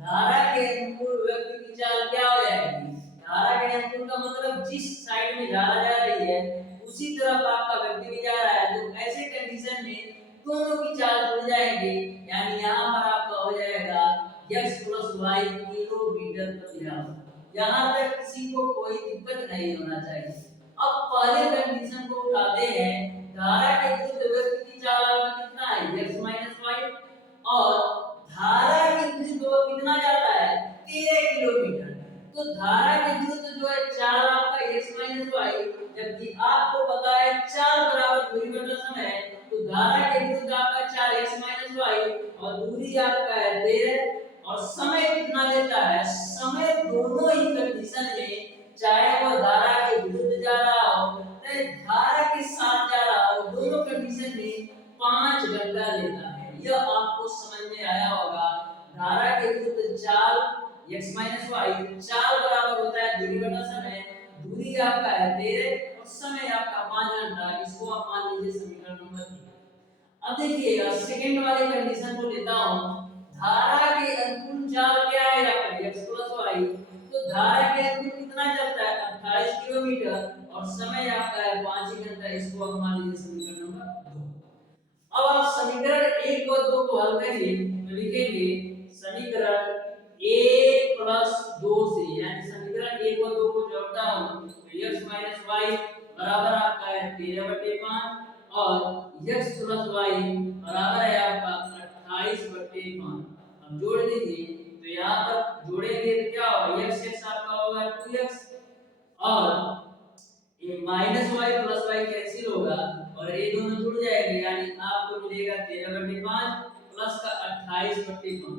धारा के अनुकूल व्यक्ति की चाल क्या हो जाएगी? धारा के अनुकूल का मतलब जिस साइड में धारा जा रही है उसी तरफ आपका व्यक्ति भी जा रहा है, तो ऐसे कंडीशन में दोनों की चाल किलोमीटर प्रति आवर। यहाँ तक किसी को कोई दिक्कत नहीं होना चाहिए। अब पहले कंडीशन को उठाते हैं, धारा के विरुद्ध वेग की चाल कितना है x - y, और धारा के विरुद्ध वो कितना जाता है 13 किलोमीटर। तो धारा के विरुद्ध जो है चाल आपका x - y, जबकि आपको पता है चाल बराबर दूरी बटा समय, तो धारा के विरुद्ध आपका चाल x - y और दूरी आपका है 13, और समय कितना लेता है, समय दोनों ही कंडीशन में, चाहे वो धारा के विरुद्ध जा रहा हो चाहे धारा के साथ जा रहा हो, दोनों कंडीशन में 5 घंटा लेता है। यह आपको समझ में आया होगा। धारा के विरुद्ध चाल x - y, चाल बराबर होता है दूरी बटा समय, दूरी आपका है 13 और समय आपका 5 घंटा। इसको आप मान लीजिए समीकरण नंबर 3। अब देखिएगा सेकंड वाले कंडीशन को लेता हूं। धारा के अनुकूल चाल क्या है आपका x + y, तो धारा के अनुकूल कितना चलता है 28 किलोमीटर और समय आपका है 5 घंटा। इसको हम मान लीजिए समीकरण नंबर 2। अब आप समीकरण 1 और 2 को हल करेंगे तो लिखेंगे समीकरण 1 + 2 से, यानी समीकरण 1 और 2 को जोड़ता हूं तो x - y बराबर आपका है 13/5 और x + y बराबर है आपका 28/5। अब जोड़ दीजिए तो यहाँ पर जोड़ेंगे तो क्या होगा, x आपका होगा 2x और ये -y + y कैंसिल होगा और ये दोनों जुड़ जाएंगे, यानी आपको मिलेगा 13/5 प्लस का 28/5।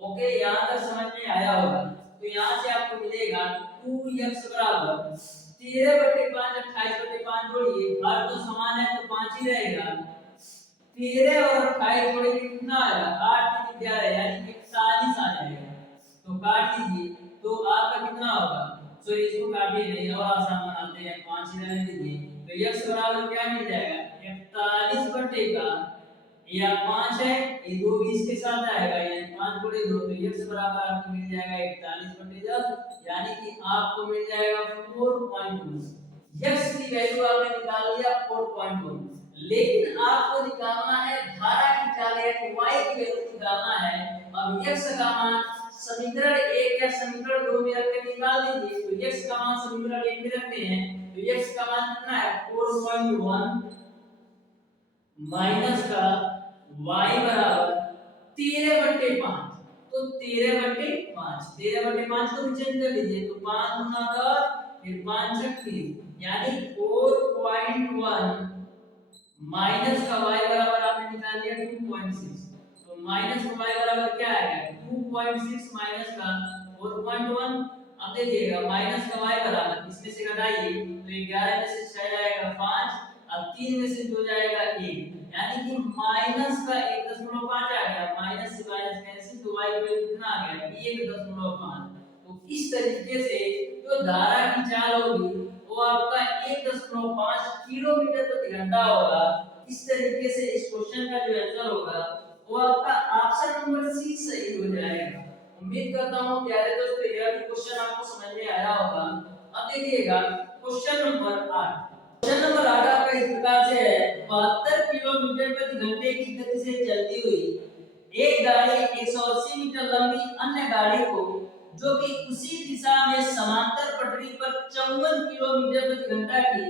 ओके, यहाँ तक समझ में आया होगा। तो यहाँ से आपको मिलेगा 2x बराबर 13/5 28/5 जोड़िए, हर तो समान है तो 5 ही रहेगा। 13 और 28 जोड़ेंगे कितना आएगा 8 की 11, यानी 41 आ जाएगा। तो काट लीजिए तो आपका कितना होगा, सॉरी इसको काटिए नहीं और आसान बनाते हैं, 5 ही रहने दीजिए। तो x बराबर क्या मिल जाएगा 41 का या 5 है, ये 2 भी इसके साथ आएगा, यानी 5 गुणे 2, तो x बराबर आपको मिल जाएगा 41/10, यानी कि आपको मिल जाएगा 4.1। x की वैल्यू आपने निकाल लिया 4.1, लेकिन आपको निकालना है धारा की चाल यानी y की वैल्यू निकालना है। अब x का मान समीकरण 1 या समीकरण 2 में रख के निकाल दीजिए। तो x का मान समीकरण 1 में रखते हैं तो x का मान कितना है 4.1 माइनस का y बराबर 13/5, तो 13/5 को भी चेंज कर लीजिए तो 5 गुना 10 फिर 5 30, यानी 4.1 माइनस का y बराबर आपने निकाल लिया 2.6, तो माइनस का y बराबर क्या आएगा 2.6 माइनस का 4.1। अब देखिएगा माइनस का y बराबर इसमें से घटाइए तो 11 में से 6 जाएगा 5, अब 3 में से 2 जाएगा 1, यानी कि माइनस का 1.5 आ गया, माइनस से माइनस कैंसिल तो y की वैल्यू कितना आ गया 1.5। तो इस तरीके से जो धारा की चाल होगी वो आपका 1.5 किलोमीटर प्रति घंटा होगा। इस तरीके से इस क्वेश्चन का जो आंसर होगा वो आपका ऑप्शन नंबर सी सही हो जाएगा। उम्मीद करता हूं प्यारे दोस्तों यह भी क्वेश्चन आपको समझ में आया होगा। अब देखिएगा क्वेश्चन नंबर 8। क्वेश्चन नंबर 8 आपका इस प्रकार से है, 72 किलोमीटर प्रति घंटे की गति से चलती हुई एक गाड़ी 180 मीटर लंबी अन्य गाड़ी को जो कि उसी दिशा में समांतर पटरी पर 54 किलोमीटर प्रति घंटा की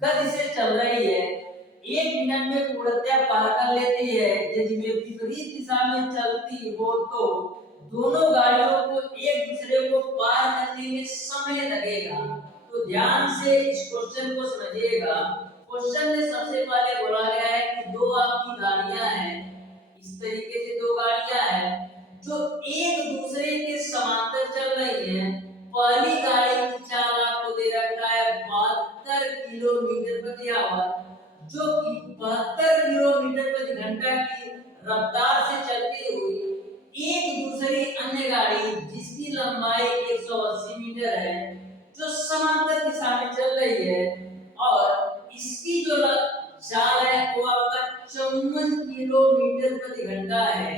गति से चल रही है, 1 मिनट में पूर्णतः पार कर लेती है। यदि वे विपरीत दिशा में चलती हो तो दोनों गाड़ियों को एक दूसरे को पार करने में समय लगेगा। तो ध्यान से इस क्वेश्चन को समझिएगा। क्वेश्चन में सबसे पहले बोला गया है कि दो आपकी गाड़ियां हैं, इस तरीके से दो गाड़ियां हैं जो एक दूसरे के समांतर चल रही हैं। पहली गाड़ी की चाल आपको दे रखा है 72 किलोमीटर प्रति आवर, जो कि 72 किलोमीटर प्रति घंटा की रफ्तार से चलती हुई एक दूसरी अन्य गाड़ी जिसकी लंबाई 180 मीटर है जो समांतर दिशा में चल रही है और इसकी जो चाल है वो आपका 54 किलोमीटर प्रति घंटा है।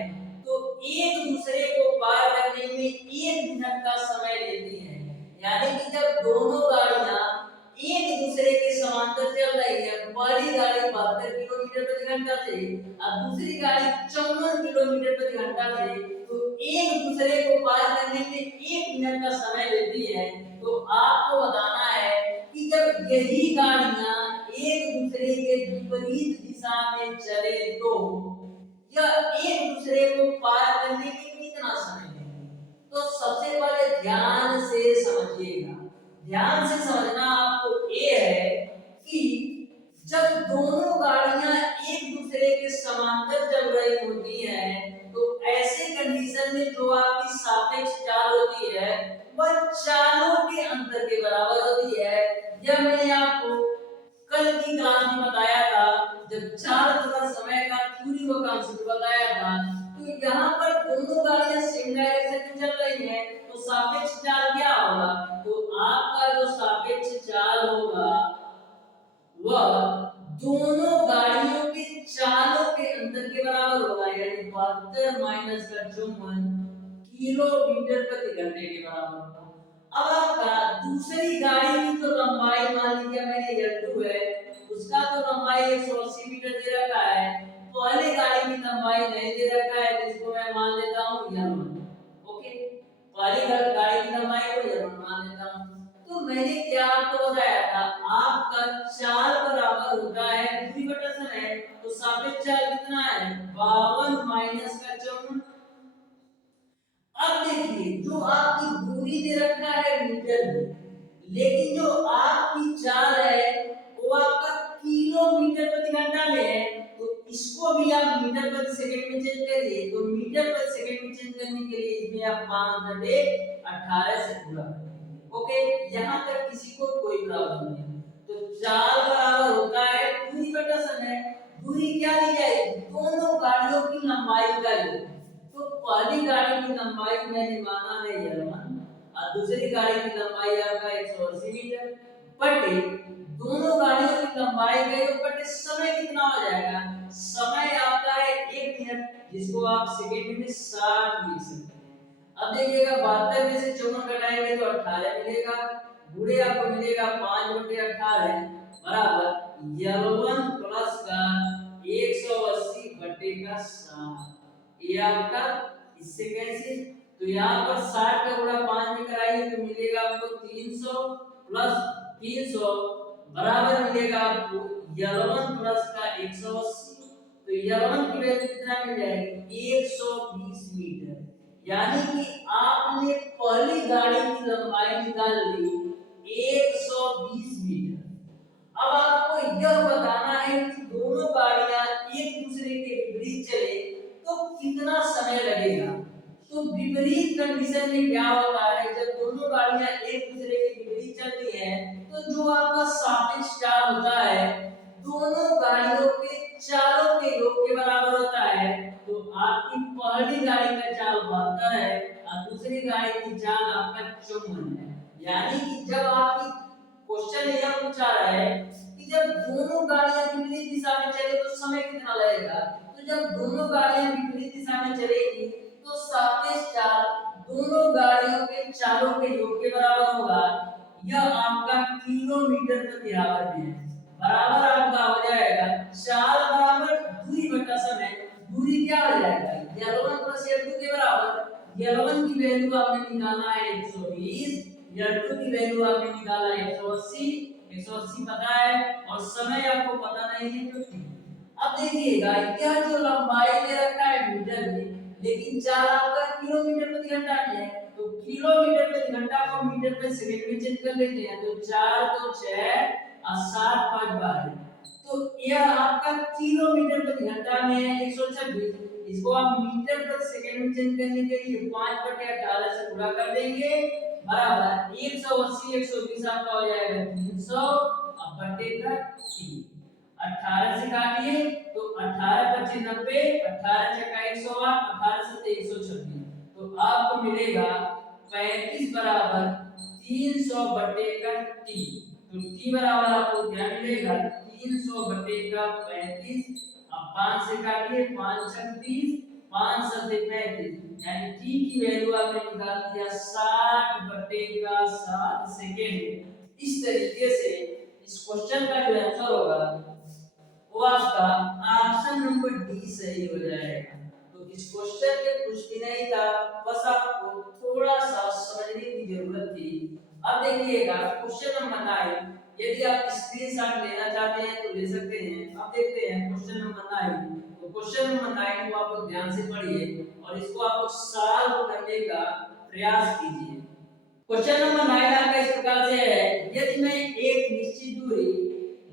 तो एक दूसरे को पार करने में 1 मिनट का समय लेती है, यानी कि जब दोनों गाड़ियां एक दूसरे के समांतर समांतर चल रही है, पहली गाड़ी 72 किलोमीटर प्रति घंटा से और दूसरी गाड़ी 54 किलोमीटर प्रति घंटा से, तो एक दूसरे को पार करने में 1 मिनट का समय लेती है। तो आपको बताना है कि जब यही गाड़ियां एक दूसरे के विपरीत दिशा में चले तो यह एक दूसरे को पार करने में कितना समय लेंगे। तो सबसे पहले ध्यान से समझिएगा, ध्यान से समझना आपको ये है कि जब दोनों गाड़ियां एक दूसरे के समांतर चल रही होती हैं तो ऐसे कंडीशन में जो आपकी सापेक्ष चाल होती है वह चालों के अंतर के बराबर होती है। यह मैंने आपको कल की क्लास में बताया था जब चाल तथा समय का थ्योरी व कॉन्सेप्ट बताया था। तो यहाँ पर दोनों गाड़ियां सेम डायरेक्शन में चल रही हैं तो सापेक्ष चाल क्या होगा, तो आपका जो सापेक्ष चाल होगा वह दोनों गाड़ियों के चालों के अंतर के बराबर होगा, यानी 72 माइनस का 54 किलोमीटर प्रति घंटे के बराबर होगा। अब आपका दूसरी गाड़ी की तो लंबाई मान लीजिए मैंने L2 है, उसका तो लंबाई 180 मीटर दे रखा है, पहले गाड़ी की लंबाई नहीं दे रखा है जिसको मैं मान लेता हूँ L1। ओके, पहली गाड़ी की लंबाई को L1 मान लेता हूँ। तो मैंने क्या आपको बताया था, आपका चाल बराबर होता है दूरी बटा समय, तो सापेक्ष चाल कितना है 52 माइनस का 54। अब देखिए जो आपकी दूरी दे रखा है मीटर में, लेकिन जो आपकी चाल है वो आपका किलोमीटर प्रति घंटा में है, तो इसको भी आप मीटर प्रति सेकंड में चेंज करिए। तो मीटर प्रति सेकंड में चेंज करने के लिए इसमें आप 5/18 से गुणा करेंगे। ओके, यहाँ तक किसी को कोई प्रॉब्लम नहीं है। तो चाल बराबर होता है दूरी बटा समय। दूरी क्या दी जाएगी, दोनों गाड़ियों की लंबाई का योग। तो पहली गाड़ी की लंबाई मैंने माना है L1 और दूसरी गाड़ी की लंबाई आपका 180 मीटर बटे दोनों गाड़ियों की लंबाई का योग बटे समय कितना हो जाएगा, समय आपका है 1 मिनट जिसको आप सेकंड में 60 लिख सकते हैं। अब देखिएगा 72 में से 54 घटाएंगे तो 18 मिलेगा, गुणे आपको मिलेगा 5/18 बराबर L1 प्लस का 180 बटे का 60। ये आपका इससे कैसे, तो यहाँ पर 60 का गुणा 5 में कराइए तो मिलेगा आपको 300 प्लस 300 बराबर मिलेगा आपको L1 प्लस का 180। तो L1 की वैल्यू कितना मिल जाएगी 120 मीटर, यानी कि आपने पहली गाड़ी की लंबाई निकाल ली 120 मीटर। अब आपको यह बताना है कि दोनों गाड़ियां एक दूसरे के विपरीत चले तो कितना समय लगेगा। तो विपरीत कंडीशन में क्या होता है, जब दोनों गाड़ियां एक दूसरे के विपरीत चलती हैं तो जो आपका सापेक्ष चाल होता है दोनों गाड़ियों के चालों के योग के बराबर होता है। तो आपकी पहली गाड़ी का चाल 72 है और दूसरी गाड़ी की चाल आपका 54 है, यानी कि जब आपकी क्वेश्चन यह पूछा रहा है कि जब दोनों गाड़ियां विपरीत दिशा में चले तो समय कितना लगेगा, तो जब दोनों गाड़ियां विपरीत दिशा में चलेगी तो सापेक्ष चाल दोनों गाड़ियों के चालों के योग के बराबर होगा। यह आपका किलोमीटर प्रति आवर में है, बराबर आपका हो जाएगा चाल बराबर दूरी बटा समय। दूरी क्या हो जाएगा L1 प्लस L2 के बराबर। L1 की वैल्यू आपने निकाला है 120, L2 की वैल्यू आपने निकाला है 180। 180 पता है और समय आपको पता नहीं है तो ठीक। अब देखिएगा यह जो लंबाई दे रखा है मीटर में, लेकिन चाल आपका किलोमीटर प्रति घंटा में है, तो किलोमीटर प्रति घंटा को मीटर प्रति सेकंड में चेंज कर लेते हैं। तो 4 तो 6 और 7 5 12, तो यह आपका किलोमीटर प्रति घंटा में है 126। इसको आप मीटर प्रति सेकंड में चेंज करने के लिए 5/18 से गुणा कर देंगे बराबर 180 120 आपका हो जाएगा 300 अब बटे का 3। 18 से काटिए तो 18 25 90, 18 छक्का 108, 18 सत्ते 126, तो आपको मिलेगा 35 बराबर 300 बटे का 3। तो t बराबर आपको क्या मिलेगा 300 बटे का 35। अब 5 से काटिए 5 छक 30, 5 सत्ते 35, यानी t की वैल्यू आपने निकाल दिया 60 बटे का 7 सेकेंड। इस तरीके से इस क्वेश्चन का जो आंसर होगा वो आपका ऑप्शन नंबर डी सही हो जाएगा। तो इस क्वेश्चन में कुछ भी नहीं था, बस आपको थोड़ा सा समझने की जरूरत थी। अब देखिएगा क्वेश्चन नंबर 9, यदि आप स्क्रीनशॉट लेना चाहते हैं तो ले सकते हैं। अब देखते हैं क्वेश्चन नंबर 9। तो क्वेश्चन नंबर 9 को आप लोग ध्यान से पढ़िए और इसको आप लोग सॉल्व करने का प्रयास कीजिए। क्वेश्चन नंबर 9 आपका इस प्रकार से है, यदि मैं एक निश्चित दूरी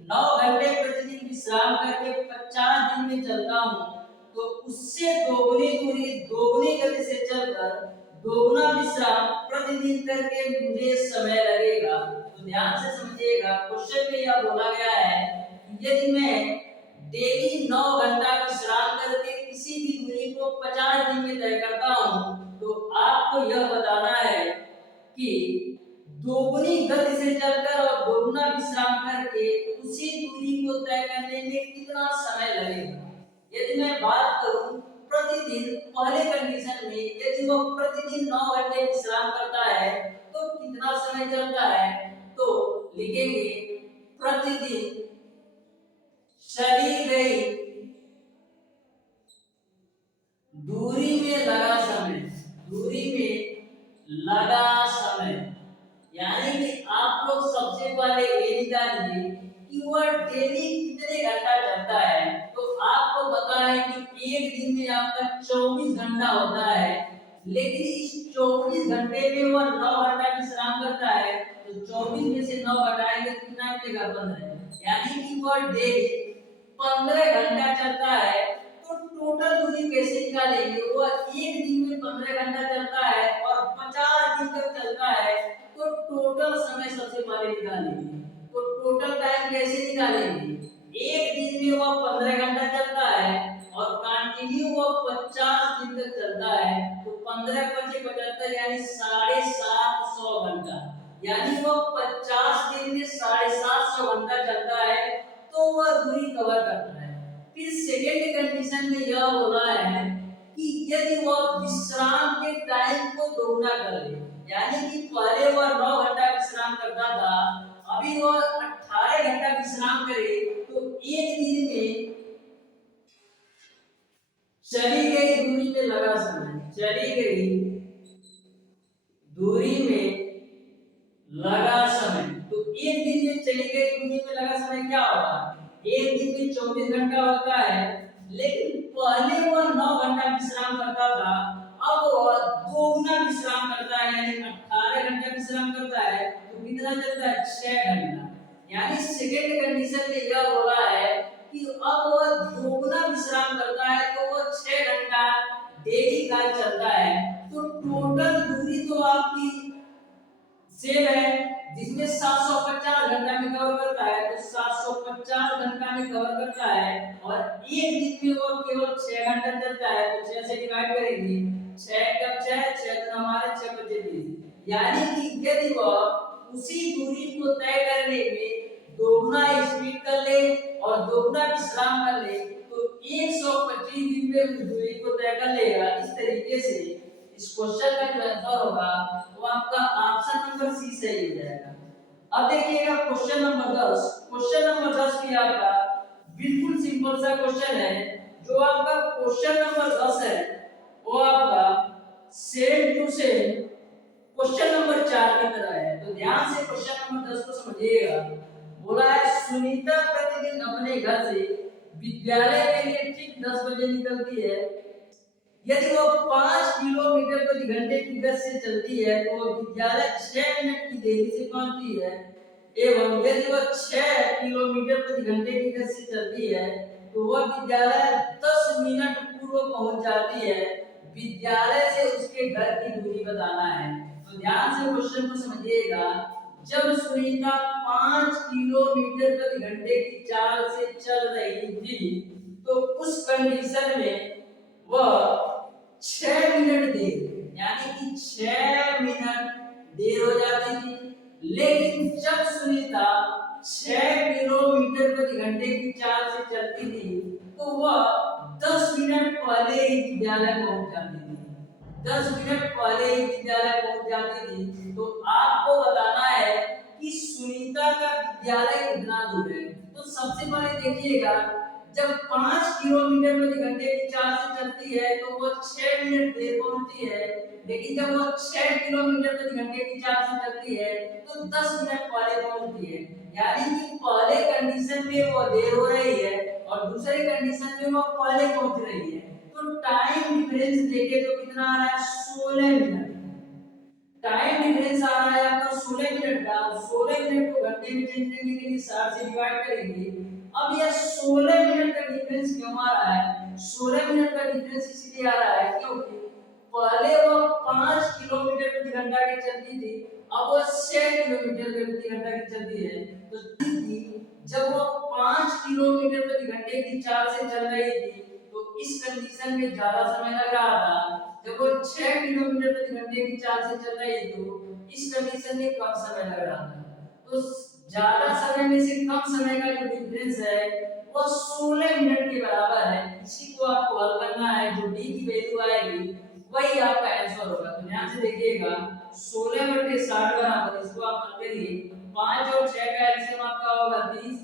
9 घंटे प्रतिदिन विश्राम करके 50 दिन में चलता हूँ, तो उससे दोगुनी दूरी दोगुनी गति से चलकर दोगुना विश्राम प्रतिदिन करके मुझे समय लगेगा। तो ध्यान से समझिएगा, क्वेश्चन में यह बोला गया है कि यदि मैं डेली 9 घंटा विश्राम करके किसी भी दूरी को 50 दिन में तय करता हूँ, तो आपको यह बताना है कि दोगुनी गति से चलकर और दोगुना विश्राम करके उसी दूरी को तय करने में कितना समय लगेगा। यदि मैं बात करूं प्रतिदिन, पहले कंडीशन में यदि वो प्रतिदिन 9 घंटे विश्राम करता है तो कितना समय चलता है, तो लिखेंगे प्रतिदिन चली गई दूरी में लगा समय, दूरी में लगा समय। यानी कि आप लोग सबसे पहले ये निकालिए कि वह डेली कितने घंटा चलता है। तो आपको पता है कि एक दिन में आपका 24 घंटा होता है, लेकिन इस 24 घंटे में वह 9 घंटा विश्राम करता है, तो 24 में से 9 घटाएंगे तो कितना मिलेगा? 15। यानी कि वह डेली 15 घंटा चलता है। तो टोटल दूरी कैसे निकालेंगे? वह एक दिन में 15 घंटा चलता है और 50 दिन तक चलता है, तो टोटल समय सबसे पहले निकालेंगे। तो टोटल टाइम कैसे निकालेंगे? एक दिन में वह 15 घंटा चलता है और कंटिन्यू वह 50 दिन तक चलता है, तो 15 × 75 यानी 750 घंटा। यानी वह 50 दिन में 750 घंटा चलता है, तो वह दूरी कवर करता है। फिर सेकेंड कंडीशन में यह बोला है कि यदि वह विश्राम के टाइम को दोगुना कर ले, यानी कि पहले वह 9 घंटा विश्राम करता था, अभी वह 18 घंटा विश्राम करे, तो एक दिन में चली गई दूरी में लगा समय, चली गई दूरी में लगा समय। तो एक दिन में चली गई दूरी में लगा समय क्या होगा? एक दिन में 24 घंटा होता है, लेकिन पहले वह 9 घंटा विश्राम करता था, अब वह दोगुना विश्राम करता है, यानी 18 घंटा विश्राम करता है। तो कितना चलता है? 6 घंटा। यानी सेकेंड कंडीशन में यह बोला है कि अब वह दोगुना विश्राम करता है, तो वह 6 घंटा डेली का चलता है। तो टोटल दूरी तो आपकी सेम है, जिसमें 750 घंटा में कवर करता है, तो 750 घंटा में कवर करता है और एक दिन में वो केवल 6 घंटा चलता है। तो 6 से डिवाइड करेंगे, 6 कब 6 तो हमारे 6 × 25। यानी कि यदि वह उसी दूरी को तय करने में दोगुना स्पीड कर ले और दोगुना विश्राम कर ले, तो 125 दिन में उस दूरी को तय कर लेगा। इस तरीके से इस क्वेश्चन का जो आंसर होगा वो आपका ऑप्शन नंबर सी सही हो जाएगा। अब देखिएगा क्वेश्चन नंबर 10। क्वेश्चन नंबर 10 भी आपका बिल्कुल सिंपल सा क्वेश्चन है। जो आपका क्वेश्चन नंबर 10 है वो आपका same to same question number 4 की तरह है। तो ध्यान से क्वेश्चन नंबर 10 को समझिएगा। बोला है सुनीता प्रतिदिन अपने घर से विद्यालय के लिए ठीक 10 बजे निकलती है। यदि वो 5 किलोमीटर प्रति घंटे की गति से चलती है तो वो विद्यालय 6 मिनट की देरी से पहुंचती है। एवं यदि वो 6 किलोमीटर प्रति घंटे की गति से चलती है तो वह विद्यालय 10 मिनट पूर्व पहुंच जाती है। विद्यालय से उसके घर की दूरी बताना है। तो ध्यान से क्वेश्चन को समझिएगा। जब सुनीता 5 किलोमीटर प्रति घंटे की चाल से चल रही थी तो उस कंडीशन में वह 6 मिनट देर, यानी कि 6 मिनट देर हो जाती थी। लेकिन जब सुनीता 6 किलोमीटर प्रति घंटे की चाल से चलती थी तो वह 10 मिनट पहले ही विद्यालय पहुंच जाती थी। 10 मिनट पहले ही विद्यालय पहुंच जाती थी। तो आपको बताना है कि सुनीता सुनीता का विद्यालय कितना दूर है? तो सबसे पहले देखिएगा, जब 5 किलोमीटर प्रति घंटे की चाल से चलती है तो वो 6 मिनट देर पहुंचती है, लेकिन जब वो 6 किलोमीटर प्रति घंटे की चाल से चलती है तो 10 मिनट पहले पहुंचती है। यानी कि पहले कंडीशन में वो देर हो रही है और दूसरे कंडीशन में वो पहले पहुंच रही है। तो टाइम डिफरेंस देखे तो कितना आ रहा है? 16 मिनट। टाइम डिफरेंस आ रहा है आपका 16 मिनट का। 16 मिनट को घंटे में चेंज करने के लिए 60 से डिवाइड करेंगे। अब यह 16 मिनट का डिफरेंस क्यों आ रहा है? 16 मिनट का डिफरेंस इसलिए आ रहा है क्योंकि पहले वो 5 किलोमीटर प्रति घंटा की चलती थी, अब वो 6 किलोमीटर प्रति घंटा की चलती है। तो जब वो 5 किलोमीटर प्रति घंटे की चाल से चल रही थी तो इस कंडीशन में ज्यादा समय लग रहा था। जब वो 6 किलोमीटर प्रति घंटे की चाल से चल रही तो इस कंडीशन में कम समय लग रहा था। तो ज्यादा समय में से कम समय का जो डिफरेंस है वो 16 मिनट के बराबर है। इसी को आपको हल करना है। जो d की वैल्यू आएगी वही आपका आंसर होगा। तो ध्यान से देखिएगा, 16 बटे 60 बराबर, इसको आप हल करिए, 5 और 6 का एलसीएम आपका होगा 30।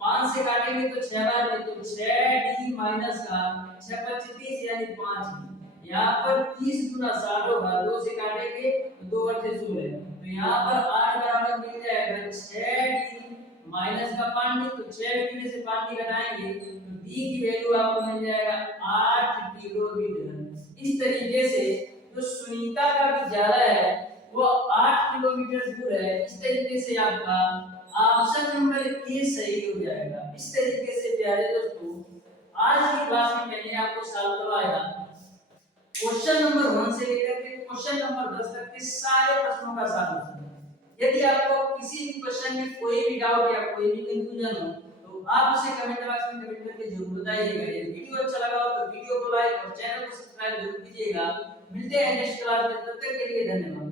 5 से काटेंगे तो 6 बार में, तो 6d माइनस का 6 25 30 यानी 5। यहाँ पर 30 गुना 60 होगा, 2 से काटेंगे तो 2 और 6 16। तो यहाँ पर 8 बराबर मिल जाएगा 6d माइनस का 5d। तो 6 में से 5d घटाएंगे तो d की वैल्यू आपको मिल जाएगा 8 किलोमीटर। इस तरीके से जो सुनीता का विद्यालय है वो 8 किलोमीटर दूर है। इस तरीके से आपका ऑप्शन नंबर ए सही हो जाएगा। इस तरीके से प्यारे दोस्तों, आज की क्लास में मैंने आपको सॉल्व करवाया क्वेश्चन नंबर 1 से लेकर के क्वेश्चन नंबर 10 तक के सारे प्रश्नों का सॉल्यूशन। यदि आपको किसी भी क्वेश्चन में कोई भी डाउट या कोई भी कंफ्यूजन हो तो आप उसे कमेंट बॉक्स में कमेंट करके जरूर बताइएगा। यदि वीडियो अच्छा लगा हो तो वीडियो को लाइक और चैनल को सब्सक्राइब जरूर कीजिएगा। मिलते हैं नेक्स्ट क्लास में, तब तक के लिए धन्यवाद।